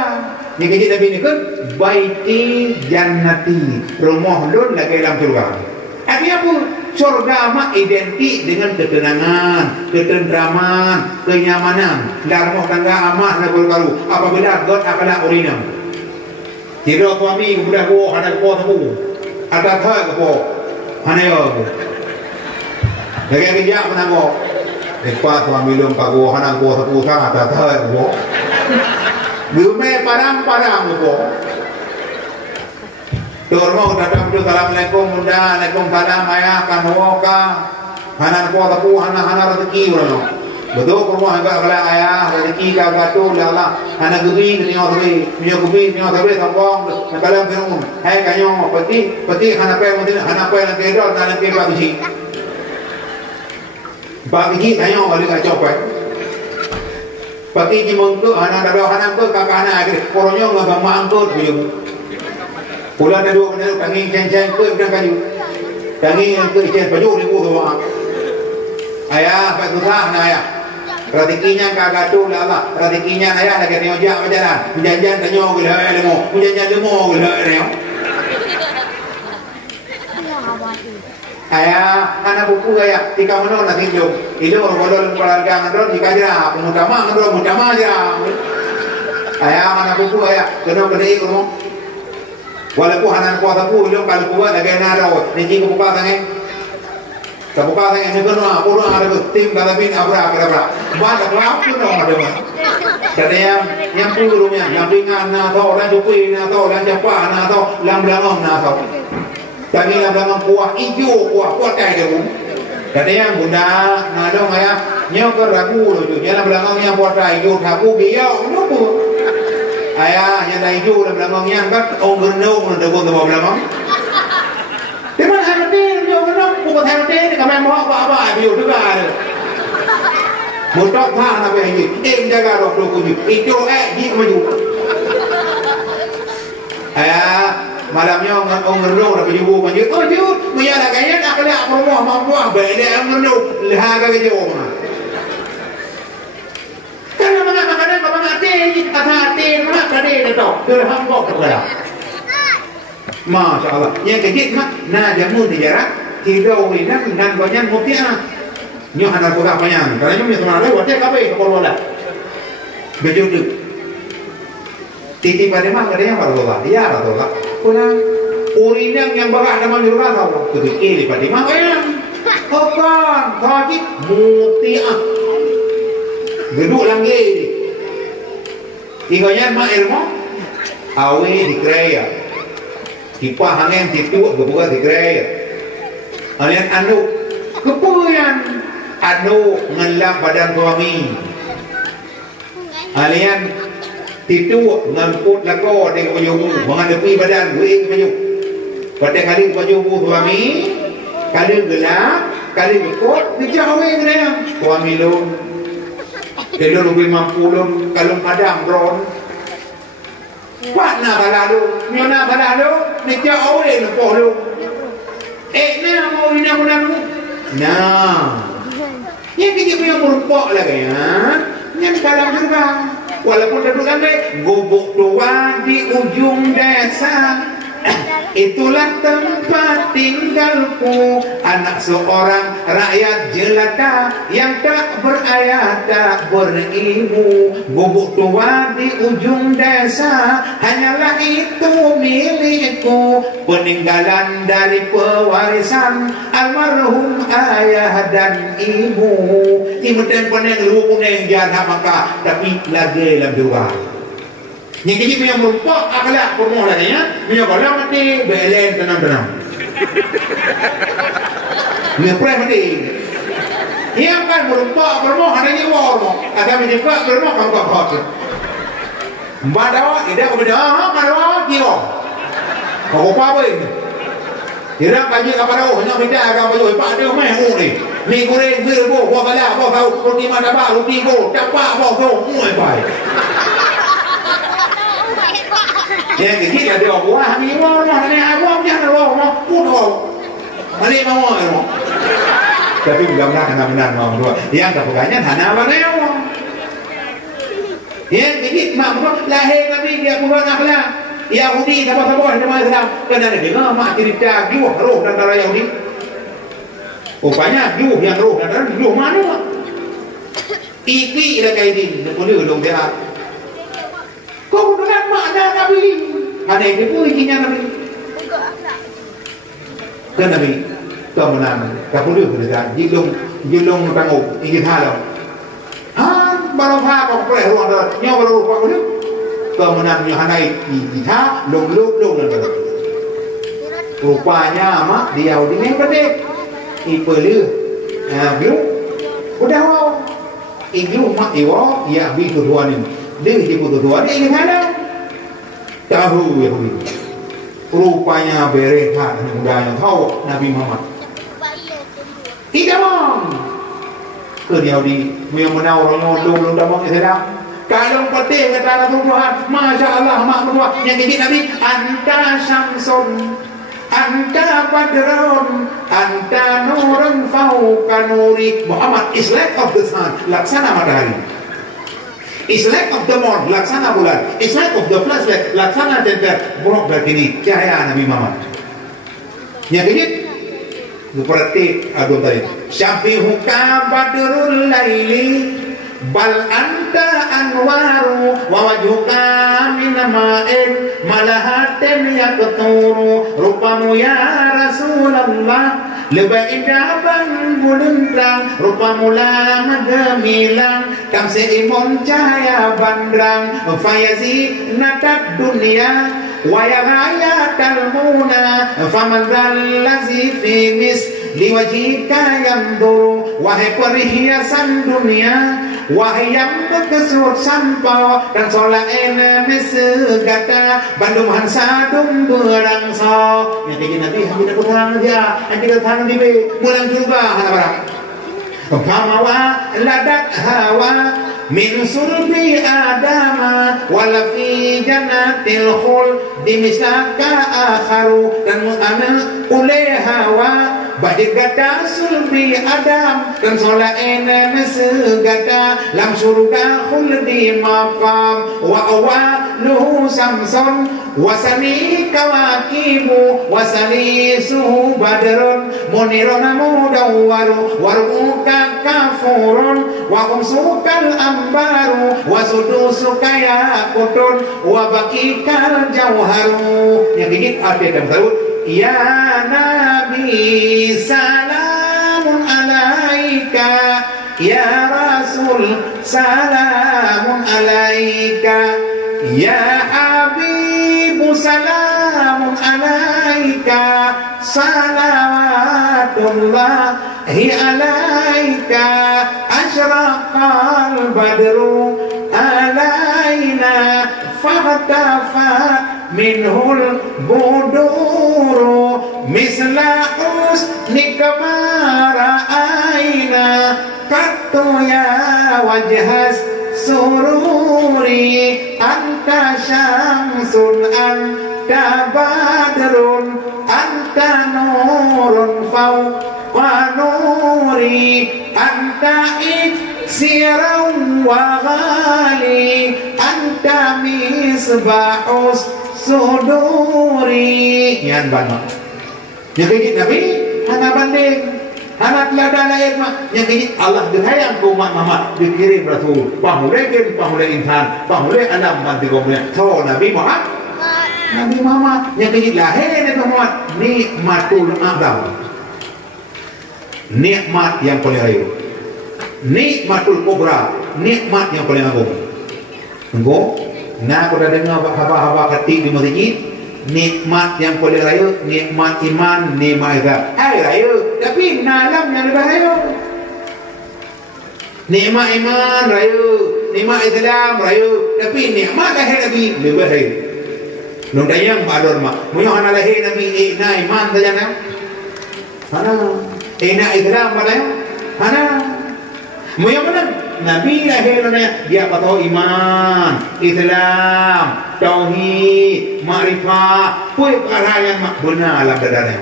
Yang bikin Nabi ni kan baiti jannati, rumah lun lagi dalam surga. Artinya pun surga mak identik dengan ketenangan, ketentraman, kenyamanan. Dan rumah tangga aman nak berkaru. Apabila God akan nak urinang. Tidak suami kemudian go ada ko tamu. Ada thai ko. Haneo. Lagi kerja mana go? Lepas suami lom pago hanang go sapu sang ada thai go. Bume parang go. Dormo datang tu assalamualaikum bunda, alaikum salam ayah kanwoka. Hanan ko sapu hana rezeki urano. Betul rumah agak kala ayah rezeki ka gatu lala. Hana gubi niyo sabi sambong nakalam pinun. Hai kanyo pati hana pe mudin hana pe na kedo na ke bagji. Bagi ayo balik ke copet. Pati di mongko anak ada anak ke kakak anak ke koronyo ngabang mangkut biu. Pulang ada dua benar tangi ceng-ceng ke bilang kayu. Tangi ke ceng baju ni buat doang. Ayah pak susah na ayah. Rezekinya kagak tu lah Allah. Rezekinya ayah lagi ni ojak berjalan. Janjan tanyo ke lah lemo. Janjan lemo ke lah lemo. Ayah, anak buku ayah, tika mana nak hidup. Hidup orang keluarga ngandron jika jera, mutama ngandron mutama jera. Ayah, anak buku ayah, kena beri rumah. Walaupun anak kuat aku, hidup kalau kuat lagi naro, niji kebuka tangan. Kebuka tangan ni kena, pura ada tim galabin abra. Baca kelap tu ada mah. Jadi yang puluh rumah, yang ringan nato, yang cukup nato, yang cepat nato, yang belangong nato. Kami nak belakang kuah hijau, kuah cai dia pun. Kadang bunda nadong ayah, nyo ke ragu tu. Jangan belakangnya kuah cai hijau, ragu biar, kenapa? Ayah yang dah hijau dan belakangnya kan orang gendong nak dekat ke belakang. Di mana hati dia gendong, bukan hati ni kami mau apa biar juga ada. Mudah tak nak pergi. Jaga doktor kunci. Hijau di maju. Ayah. Malamnya orang ngerong nak pergi buku je. Oh je, punya nak kaya nak kena rumah mampu baik dia ngerong lehaga ke jauh mana. Karena mana apa mati ni, hati mana kade ni tau. Terham kau kerja. Masya Allah. Yang kecil mak, na jamu di jarak, tidak urinan dan banyak mutiara. Nyo anak buka banyak. Karena nyo punya teman ada, waktu kabe kapal wala. Betul tu. titip pada mah ada yang Rasulullah, ya Rasulullah. Pulang urinang yang bakal ada manjurah tahu. Ketika ini pada mah yang okan, kaki mutiah. Geduk lagi. Tinggalnya mak ilmu, awe dikeraya. Kipas angin titu kebuka dikeraya. Alian anu kepuyan anu ngelap badan suami. Alian titu ngangkut lako dengan baju menghadapi badan gue baju. Pada kali baju suami, kali gelap, kali bekot, dijauh dengan suami lu. Kalau lebih mampu lu, kalau padam ron. Wah nak balado, ni nak balado, ni jauh le lepo lu. Nak mau ni nak lu. Nah, yang kita punya merupak lagi ya, yang dalam juga. Walaupun duduk lagi, gubuk tua di ujung desa. Itulah tempat tinggalku, anak seorang rakyat jelata yang tak berayah tak beribu. Gubuk tua di ujung desa, hanyalah itu milikku, peninggalan dari pewarisan almarhum ayah dan ibu. Ibu dan peneng lu kuneng jalan maka tapi lagi dalam dua. Yang kini punya merupak akhlak penuh lagi ya. Punya kalau mati belen tenang-tenang. Punya pray mati. Yang kan merupak penuh adanya war. Ada merupak penuh kamu kau. Badawa tidak berbeda. Badawa kio. Kau apa ini? Tidak kaji kepada hanya beda agak baju. Pak dia main ni. Ni goreng birbo, buah balak, buah bau, roti madaba, roti go, dapat buah go, muai baik. Ya kita dia buah ni buah ni buah jangan buah putus balik mau itu tapi benar-benar benar mau dua yang kepegangnya hana apa dia ya jadi mak lahir nabi dia buat akhlak Yahudi apa-apa dia mau Islam kan ada dengar mak cerita giuh roh dan darah Yahudi rupanya giuh yang roh dan darah giuh mana iki dah kaidin boleh dong dia kau benar makna Nabi ada yang pun ikinya Nabi kan Nabi kau menang kau boleh berdekat jilong tanggup ingin halau baru kau boleh ruang dah nyawa baru kau boleh kau menang nyahanai kita long rupanya mak dia di mana berdek ipelu biu udah wow ibu mak iwa ya bi tujuan ini dia ibu tujuan ini ingin halau tahu Yahudi rupanya berehat mudanya tahu Nabi Muhammad tidak mau ke Yahudi yang menawar orang damang sedang kalau peti kata Tuhan Masya Allah mak mertua yang jadi Nabi anta syamsun anta badrun anta nurun fauqa nuri Muhammad is light of the sun laksana matahari is light of the moon, laksana bulan. Is light of the flashlight, laksana jenter. Buruk berarti ini cahaya Nabi Muhammad. Yang ini, seperti agung tadi. Syafihuka badrul laili, bal anta anwaru, wawajuka minama'in, malahatin yakuturu, rupamu ya Rasulullah. Lebih indah bang bulundrang, rupa mula magamilang, kam seimun cahaya bandrang, fayazi natat dunia, wayahaya talmuna, famadhallazi fimis, liwajika yamduru, wahai perhiasan dunia, wahai yang berkesut sampau, dan solah enemis segata, bandung hansadung berangsa. Yang tinggi Nabi, hamil aku terang dia, hamil terang di be, mulang juga hana barang. Famawa ladak hawa min sulbi adama wala fi jannatil khul dimisaka akharu dan mu'ana ule hawa badik gata sulbi adam dan sola ene mesegata lam surga khul di maqam wa awa luhu samson wasani kawakibu wasani suhu badrun munirun mudawwaru warmuka kafurun wa umsukal ambaru wasudusuka yakutun wa bakikal jauharu. Yang ini arti dan tahu ya Nabi salamun alaika ya Rasul salamun alaika ya Habib salamun alaika salawatullahi alaika asyraqal badru alaina fahtafat minhul buduru misla husnika ma ra'aina qattu ya wajhas sururi anta syamsun anta badrun anta nurun fawqa nuri anta iksirun wa ghali anta misbahus suduri. Yan ba no? Yang kaya Nabi hana banding hana telada lain mak yang kaya Allah dirhayang ku umat Muhammad dikirim Rasul pahulai insan pahulai alam banti gomnya so Nabi Muhammad yang kaya lahir Nabi Muhammad nikmatul a'zam, nikmat yang paling raya, nikmatul kubra, nikmat yang paling agung. Engkau nah aku dah dengar haba-haba ketik di masjid nikmat yang paling raya, nikmat iman, nikmat Islam. Hai raya, tapi nalam yang lebih raya. Nikmat iman raya, nikmat Islam raya, tapi nikmat lahir Nabi lebih raya. Nung dayang balon mak, munyo ana lahir Nabi ina iman saja na. Mana? Ina Islam mana? Mana? Munyo mana? Nabi lahirnya dia tahu iman, Islam, tauhid, makrifat, perkara yang benar dalam dadanya.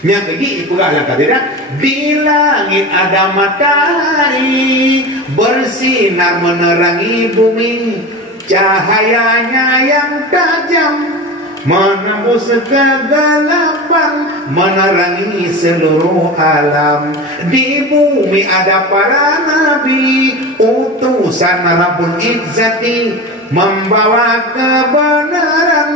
Yang ketiga pula dalam ketiga, di langit ada matahari bersinar menerangi bumi, cahayanya yang tajam menembus kegelapan menerangi seluruh alam. Di bumi ada para nabi utusan Rabbul Izzati membawa kebenaran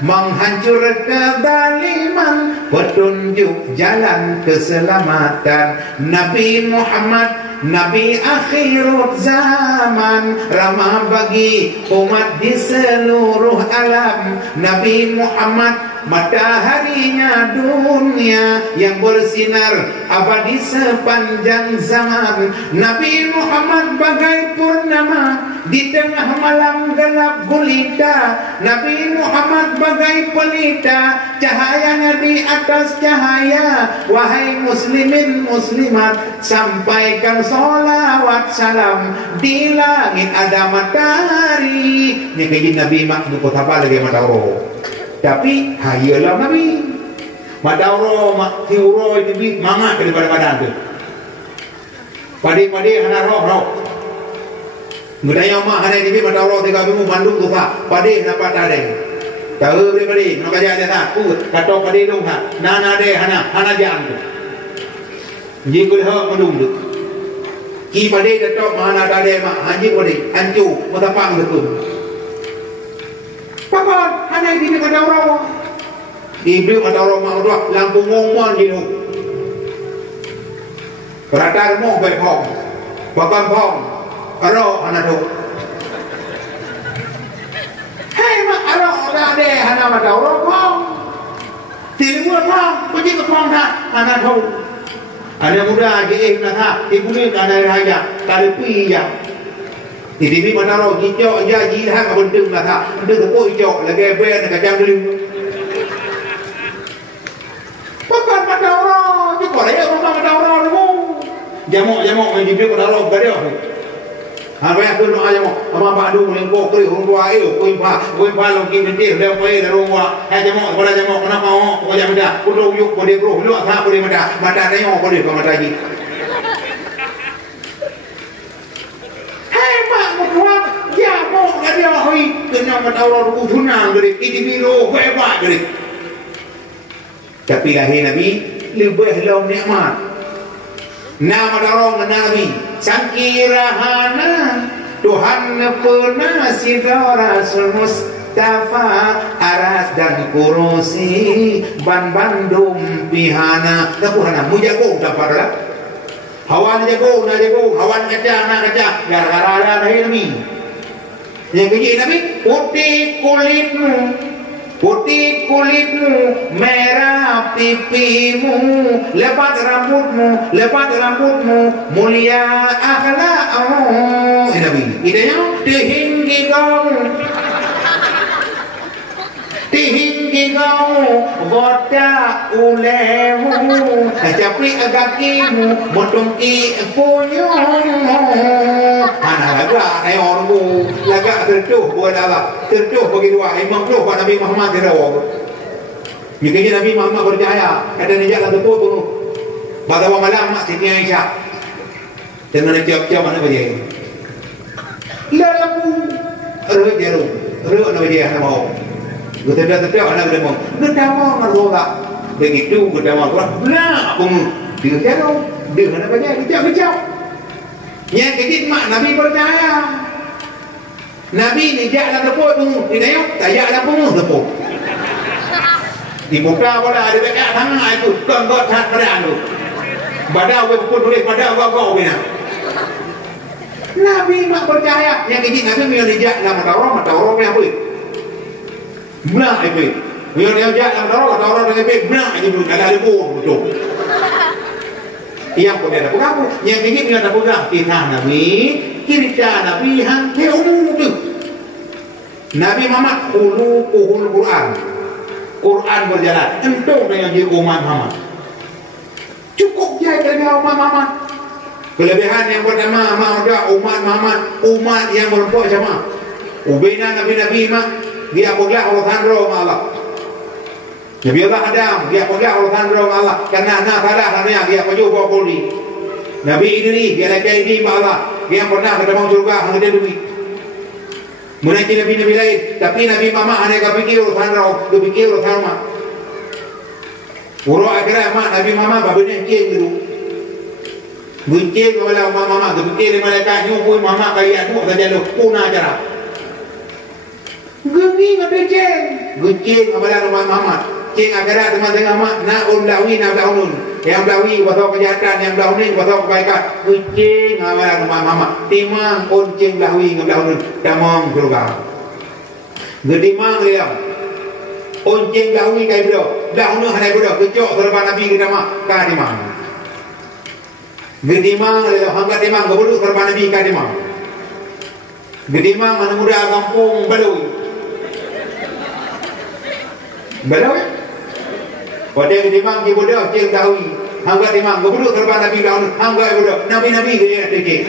menghancur kezaliman petunjuk jalan keselamatan. Nabi Muhammad Nabi akhir zaman ramah bagi umat di seluruh alam. Nabi Muhammad mataharinya dunia yang bersinar abadi sepanjang zaman. Nabi Muhammad bagai purnama di tengah malam gelap gulita. Nabi Muhammad bagai pelita cahayanya di atas cahaya. Wahai muslimin muslimat, sampaikan salawat salam. Di langit ada matahari. Ini kaji Nabi mak nukut apa lagi matahari. Tapi hayalah Nabi matahari mak tiuro itu mama daripada badan tu. Padi-padi hana roh. Ngudaya mak hana ini matahari 3 minggu manduk tu tak. Padi dapat ada. Tahu dia padi, nak kaji ada tak? Kata padi dong tak. Nana de hana jam tu. Jikul hak mandung tu. Ki padi dapat mana ada mak haji padi ancu matapang betul. Pakon hana ini matahari. Ibu matahari mak dua lampu ngomong gitu. Radar mau baik pom. Pakon pom. Aro hana tu. Hei mak aro ada hana matahari pom. Tilu pom, pergi ke pom dah hana tu. Ada muda je nak ibu ni ada raja, taripi ya. Ini matahari hijau aja jihan bentung lah tak. Bentung tu hijau lagi ben kacang dulu. Pakai matahari, tu Korea orang matahari dulu. Jamuk menjadi matahari berdia. Apa yang tu nak jamuk? Apa padu lengkok kiri rumah air, kuih pa lagi nanti dah pergi dah rumah. Jamuk pada jamuk nak mau, kau jangan dah. Kudu yuk boleh bro, lu tak boleh mata tengok boleh kau mata lagi. Jamuk dia hui kena yang kata Allah tunang dari ini biro hebat dari. Tapi lahir Nabi lebih lau nikmat. Nama darong Nabi Sangkirahana Tuhan penasih Rasul Mustafa aras dan kurusi ban bandum pihana tapuhana mujago dapat hawan jago hawan kaca gara-gara ada Nabi yang keji Nabi putih kulitmu merah pipimu lebat rambutmu mulia akhlakmu Nabi idenya tinggi kau botak ulemu capri agakimu motongki punyumu mana laga na ormu laga tertuh buat Allah tertuh bagi dua imam tuh Pak Nabi Muhammad tidak wong mikirnya Nabi Muhammad percaya ada nijak lah tepuk tu pada malam mak Siti Aisyah dengan tiap-tiap mana berjaya lalu nak berjaya nak mau kita dah tetap anak kita mau margoda begitu kita mau lah pun dia jauh dia mana banyak kejap yang kecil mak Nabi percaya Nabi ni jalan tepuk tu dia tak jalan pun tepuk dibuka pada ada dekat tangan itu got hat pada tu badan we pun boleh badan gau bina Nabi mak percaya yang kecil Nabi menjak dalam mata orang yang boleh benar itu. Dia jalan orang dengan baik benar itu ada betul. Yang pun ada pengaku, yang ini punya ada pegang kita Nabi hang teumum tu. Nabi Muhammad khuluquhul Quran berjalan. Entong dengan jadi umat Muhammad. Cukup je dengan umat Muhammad. Kelebihan yang pertama umat Muhammad, umat yang berbuat sama. Ubina Nabi mak dia pegang urusan roh Allah. Nabi Allah Adam dia pegang urusan roh Allah karena anak salah dia pejuh Poli. Nabi Idris dia lagi ini Allah dia pernah ketemu surga hang dia duit. Menaiki Nabi lain tapi Nabi Muhammad hanya fikir urusan roh, dia fikir urusan mak. Urut akhirnya mak Nabi Muhammad babanya keng dulu. Bunceng kepada Muhammad dia fikir malaikat nyumpui Muhammad kaya tu saja lu punah acara. Geni ngapai guncing kepada rumah Muhammad cing akhirat teman-teman mak na dawi na daunun yang dawi pasal kejahatan yang daunin pasal kebaikan guncing kepada rumah Muhammad timang cing dawi ngam daunun damang surga gedimang dia cing dawi kai bro daunun hanai bro kecok serba Nabi kita mak ka dimang gedimang dia hangga timang gabulu serba Nabi ka dimang gedimang anak muda kampung Baloi Betul kan? Pada dimang ke budak cing dawi, hangga dimang budak serba Nabi daun, hangga budak Nabi dia dikit.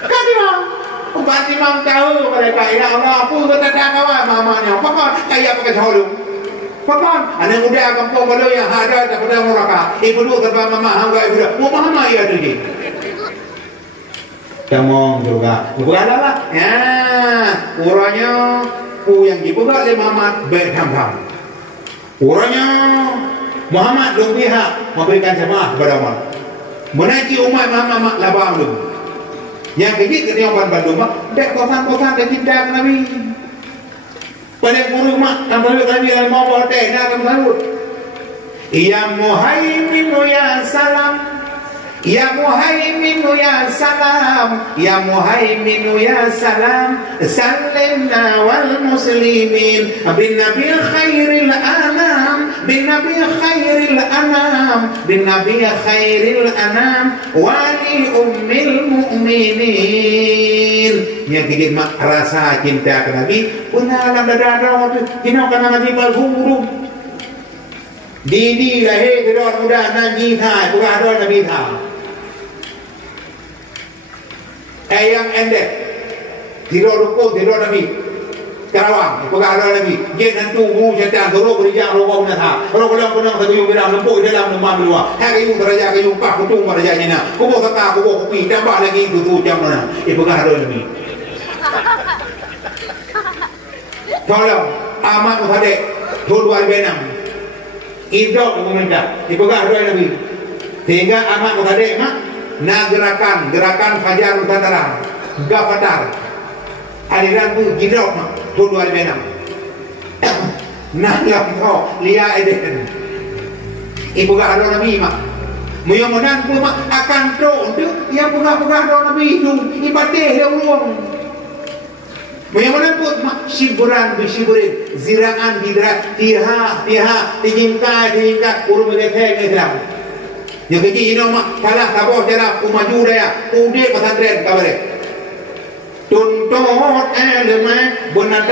Kan dimang, ubat dimang tahu mereka ina Allah apa kata dah kawan mamanya, pakon kayak pakai colong. Pakon, anak muda kampung baru yang ada daripada mereka, ibu serba mama hangga budak, mau mama ia dikit. Camong juga, bukan lah. Ya, uranya yang dibuka oleh Muhammad berhamham. Uranya Muhammad dong pihak memberikan jamaah kepada umat. Menaiki umat Muhammad labang dulu. Yang kecil kenyauan Bandung mak, dek kosan-kosan dan cinta Nabi. Pada guru mak, kamu Nabi yang mau bawa teh, nak kamu sambut. Ya Muhaimin ya salam. Ya Muhaimin ya salam, Ya Muhaimin ya salam, salimna wal muslimin bin Nabi khairil anam, bin Nabi khairil anam, bin Nabi khairil anam, wali ummil mu'minin. Yang bikin rasa cinta ke Nabi, punah dalam dada kena kena Nabi berguru. Didi lahir kedua muda Nabi Thai, bukan ada Nabi Thai. Ayam endek tidur rukuk tidur Nabi Karawang pegang ada Nabi dia nantu mu setan turun berjaya roba menata kalau pulang satu bilang lempuk dalam rumah luar hari itu raja kayu pak kutung raja nya kubo kata kubo kopi tambah lagi itu jam mana pegang ada Nabi Tolong amat muhadek Tuduan benam Idok meminta Dipegah doa Nabi Sehingga amat muhadek mak Nah gerakan Fajar Nusantara Gafatar Aliran tu idok mak Tuduan benam Nah kau Lia eden Ipegah doa Nabi mak Mudah-mudahan pun mak akan tu Yang pegah-pegah doa Nabi itu Ibadah yang luang Mudah-mudahan pun syiburan bisyiburin ziraan bidrat tiha dijingkai urut mengeteng Islam yang keji ini mak kalah kaboh jarak umaju daya ude pesantren kabar tuntut elemen benar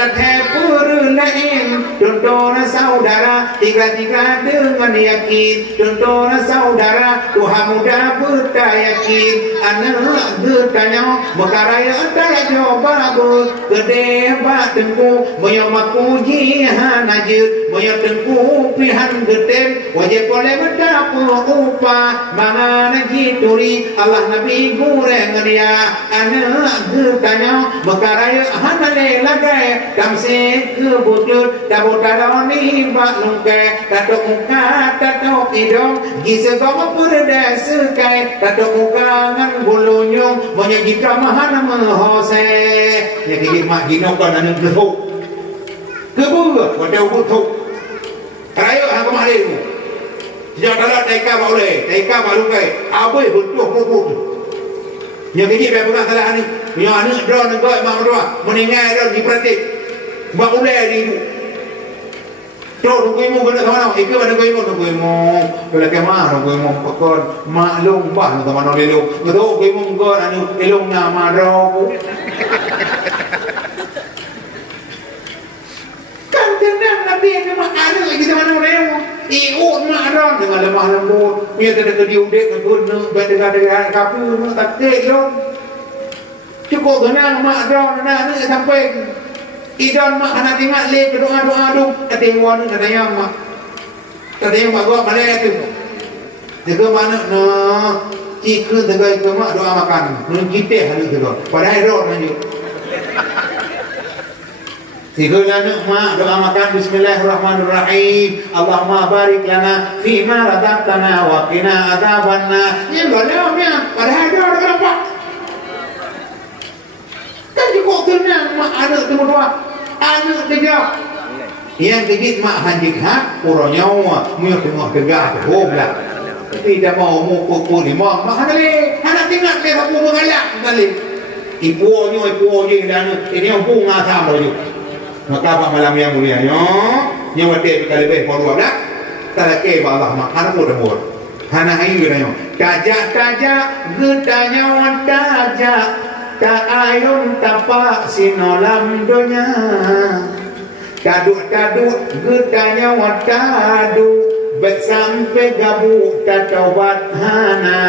lain tuntut saudara tiga dengan yakin tuntut saudara Tuhan muda bertayakin anak bertanya berkarya daya coba gede bat tengku menyamaku jihan ajut menyatengku pihan gede wajib boleh berdapat upah mana jituri Allah Nabi goreng dia anak bertanya berkarya hanale lagai damse kebutut dabut daroni bak lungkai tatok muka tatok hidung gisegong berdas sekai tatok muka ngan bulunyung banyak jika mahana mahose ya kiki mak ginok kan anu betuk kebur wadau betuk rayo hang kemarimu sejak dalam taika boleh taika balungkai abai betul betul yang kiki dah pernah salah ni yang anak drone negak mak mertua meninggal drone diperhatik bak ulai di Tok nunggu benda sama ikut nunggu bila kemah nunggu pekon maklum bah sama nong lelong betul nunggu kau anu lelong nama dong kan tenang nabi yang mak ada lagi sama nong lelong iut mak dong dengan lemah lembut dia tidak kediudek kebun dengan kapu tak telong cukup tenang mak dong nak sampai Idon mak anak tinggal le doa duk ketingwan katanya mak katanya mak gua malai tu jaga mana nah cikgu tegai ke mak doa makan nun kita hari tu padahal roh nanti cikgu anak mak doa makan bismillahirrahmanirrahim Allahumma barik lana fima razaqtana wa qina adzabannar ya bolehnya padahal roh kenapa tadi kok tenang mak anak tu berdua anak tiga yang digit mak hanjik hak orang nyawa muya tengah tegak hoblah tidak mau mukul mak anak tinggal le aku mengalak kali ipunya dan ini yang bunga sama je maka apa malam yang mulia yang wate kali be poro dak talake Allah mak anak muda hana ayu dah tajak gedanya tajak tak ayun tapak sinolam donya kaduk gedanya watadu bet sampai gabu tatobat hana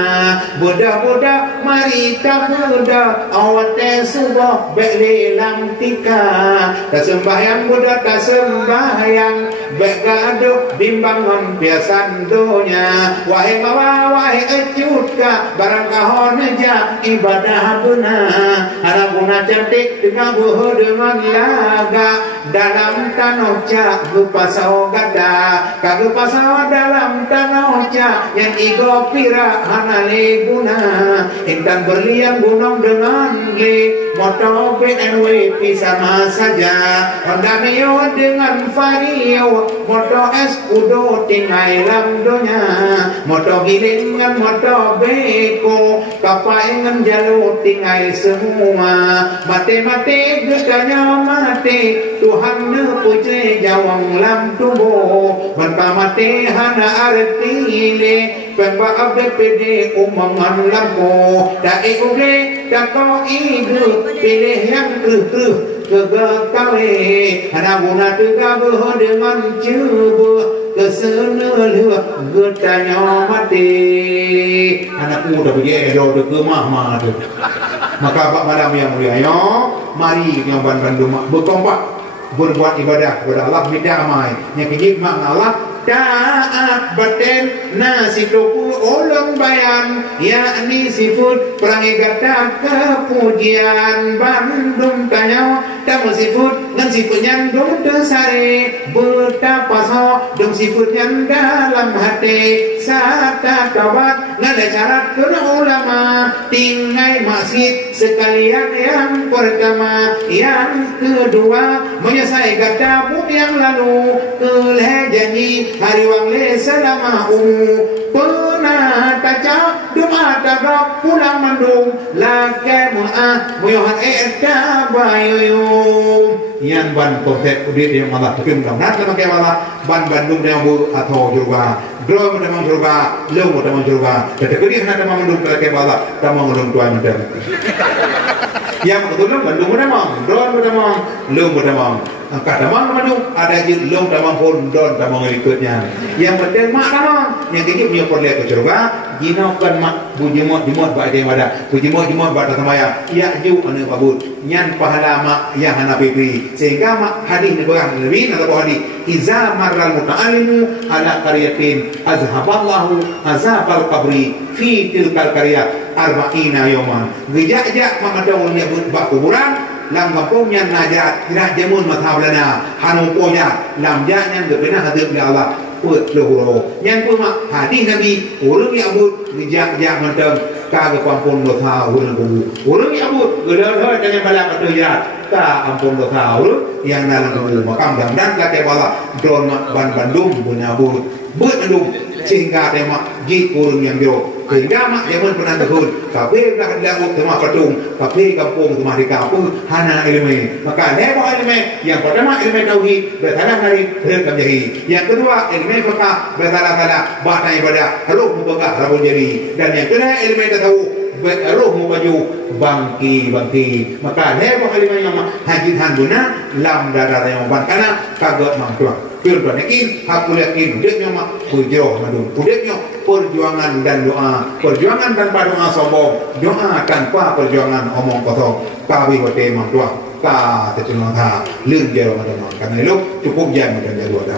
budak mari tak budak awat subah bet lelang tika tak sembahyang budak tak sembahyang bet gaduh bimbangan biasan donya wahai bawa wahai ecutka barang kahon ja ibadah benar anak guna cantik dengan buh dengan laga dalam tanah cak gupasau gada kagupasau dalam tanah cak yang igo pira hanale guna intan berlian gunung dengan le motor BMW sama saja Honda Mio dengan Vario motor S udo tinggal lamdonya motor giling dengan motor beko kapal dengan jalur tinggal semua mati gedanya mati Tuhan ne puji jawang lam tubuh mentah mati hana arti le pemba BPD umangan lampu dai uge dakau ibu pilih yang keruh kegakale hana guna tegabah dengan cuba kesenelua getanya mati anak muda begitu ke mah tu maka Pak Madam yang mulia mari yang bandung berkompak berbuat ibadah kepada Allah bidamai yang kejib mak Allah taat batin nasi tuku ulang bayan yakni sifat perangi gata kepujian bandung tanya tamu sifat ngan sifat yang dong tersari betapa so dong sifat yang dalam hati sata tawat ngan syarat kena ulama tinggai masjid sekalian yang pertama yang kedua menyelesaikan gata yang lalu keleh janji hari wangle selama pernah kaca doa tabrak pulang mendung lakai mu'ah muyohan bayu yang ban kontek udit yang malah tapi mudah-mudahan lama kaya malah ban Bandung yang bu atau jurba Gro mo tamang jurba lo mo tamang jurba tetapi dia nak tamang mendung kaya malah tamang mendung tuan macam yang betul Bandung mo tamang Gro mo tamang lo mo tamang angkat tamang mendung ada je lo tamang pun don tamang ikutnya yang penting mak tamang yang kiki punya perlihat ke jurba jinaukan mak bujimot ba dia wada bujimot ba tamaya ya ju anu kabut nyan pahala mak yang hana pipi sehingga mak hadis ni berang lebih atau hadis iza marral muta'allimu ala qaryatin azhaballahu azabal qabri fi tilkal qaryah arba'ina yawman gejak mak ada orang nyebut bak kuburan lam kampungnya najat tidak jamun mathablana hanu ponya lam janya gepena hadap ya Allah put lohoro yang pun mak hadis nabi urang ya abud gejak mantang kaga kampung matha urang ya abud gelar dengan balak atuyat ka ampun dosa yang dalam tubuh makam dan kakek bala don ban Bandung punya abud Bandung sehingga tema ji urang yang jo sehingga mak jaman pernah tahun tapi dah ada tema patung tapi kampung rumah di kampung hana ilmu maka lewat ilmu yang pertama ilmu tauhid bertanam dari rekam jadi yang kedua ilmu fiqh bertala-tala bahasa ibadah roh mubagah rabun jadi dan yang kedua ilmu tahu roh mubaju bangki maka lewat ilmu yang hajin handuna lam darah yang karena kaget mangtua Firman yakin, aku yakin, udiknya mak berjauh madu, udiknya perjuangan dan doa, perjuangan tanpa doa sombong, doa tanpa perjuangan omong kosong, kawi wate mang doa, ka tercunah lương jauh madu karena itu cukup jam dan jauh dah.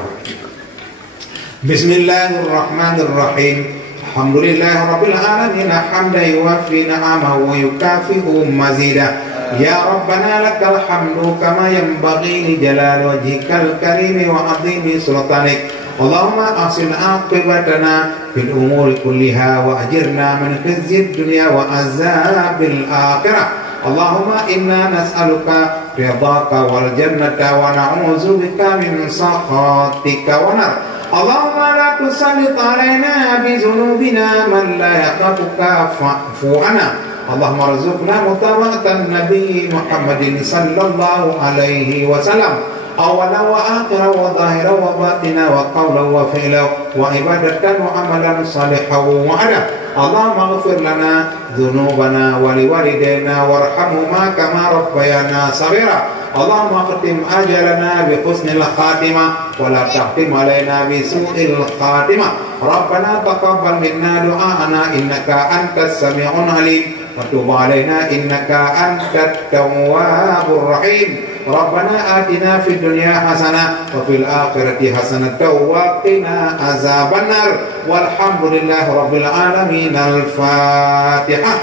Bismillahirrahmanirrahim. Alhamdulillahirabbil alamin hamdan yuwaffi ni'amahu wa yukafi'u mazidah. Ya Rabbana lakal hamdu kama yanbaghi li jalali wajhikal karim wa 'azimi sultanik. Allahumma ahsin 'aqibatana fil umuri kulliha wa ajirna min khizyid dunya wa azabil akhirah. Allahumma inna nas'aluka ridhaka wal jannata wa na'udzu bika min sakhatika wa nar. Allahumma la tusallit 'alaina bi dhunubina man la yaqafuka fa'fu 'anna. اللهم ارزقنا متابعة النبي محمد صلى الله عليه وسلم أولا وآخرا وظاهرا وباطنا وقولا وفعلا وعبادة وعملا صالحا وعدا اللهم اغفر لنا ذنوبنا ولوالدينا وارحمهما كما ربيانا صغيرا اللهم اختم أجلنا بحسن الخاتمة ولا تختم علينا بسوء الخاتمة ربنا تقبل منا دعاءنا إنك أنت السميع العليم وتب علينا إنك أنت التواب الرحيم ربنا آتنا في الدنيا حسنة وفي الآخرة حسنة وقنا عذاب النار والحمد لله رب العالمين الفاتحة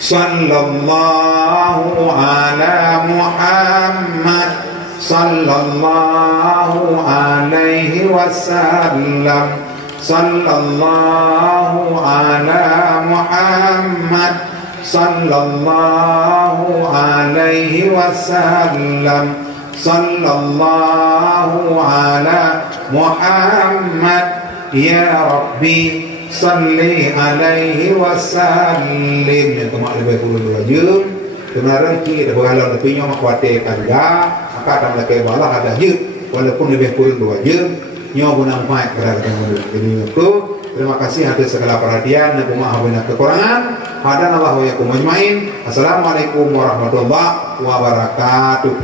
صلى الله على محمد صلى الله عليه وسلم صلى الله على محمد صلى الله عليه وسلم صلى الله على محمد يا ربي صلي عليه وسلم yang kemak lebih kurang dua jam kemarin kita berhalang lebih yang khawatirkan juga maka akan lebih balah ada jam walaupun lebih kurang dua jam nyawa guna umat kepada ini itu terima kasih atas segala perhatian dan pemahaman dan kekurangan hadan Allah wa yakum ajmain. Assalamualaikum warahmatullahi wabarakatuh.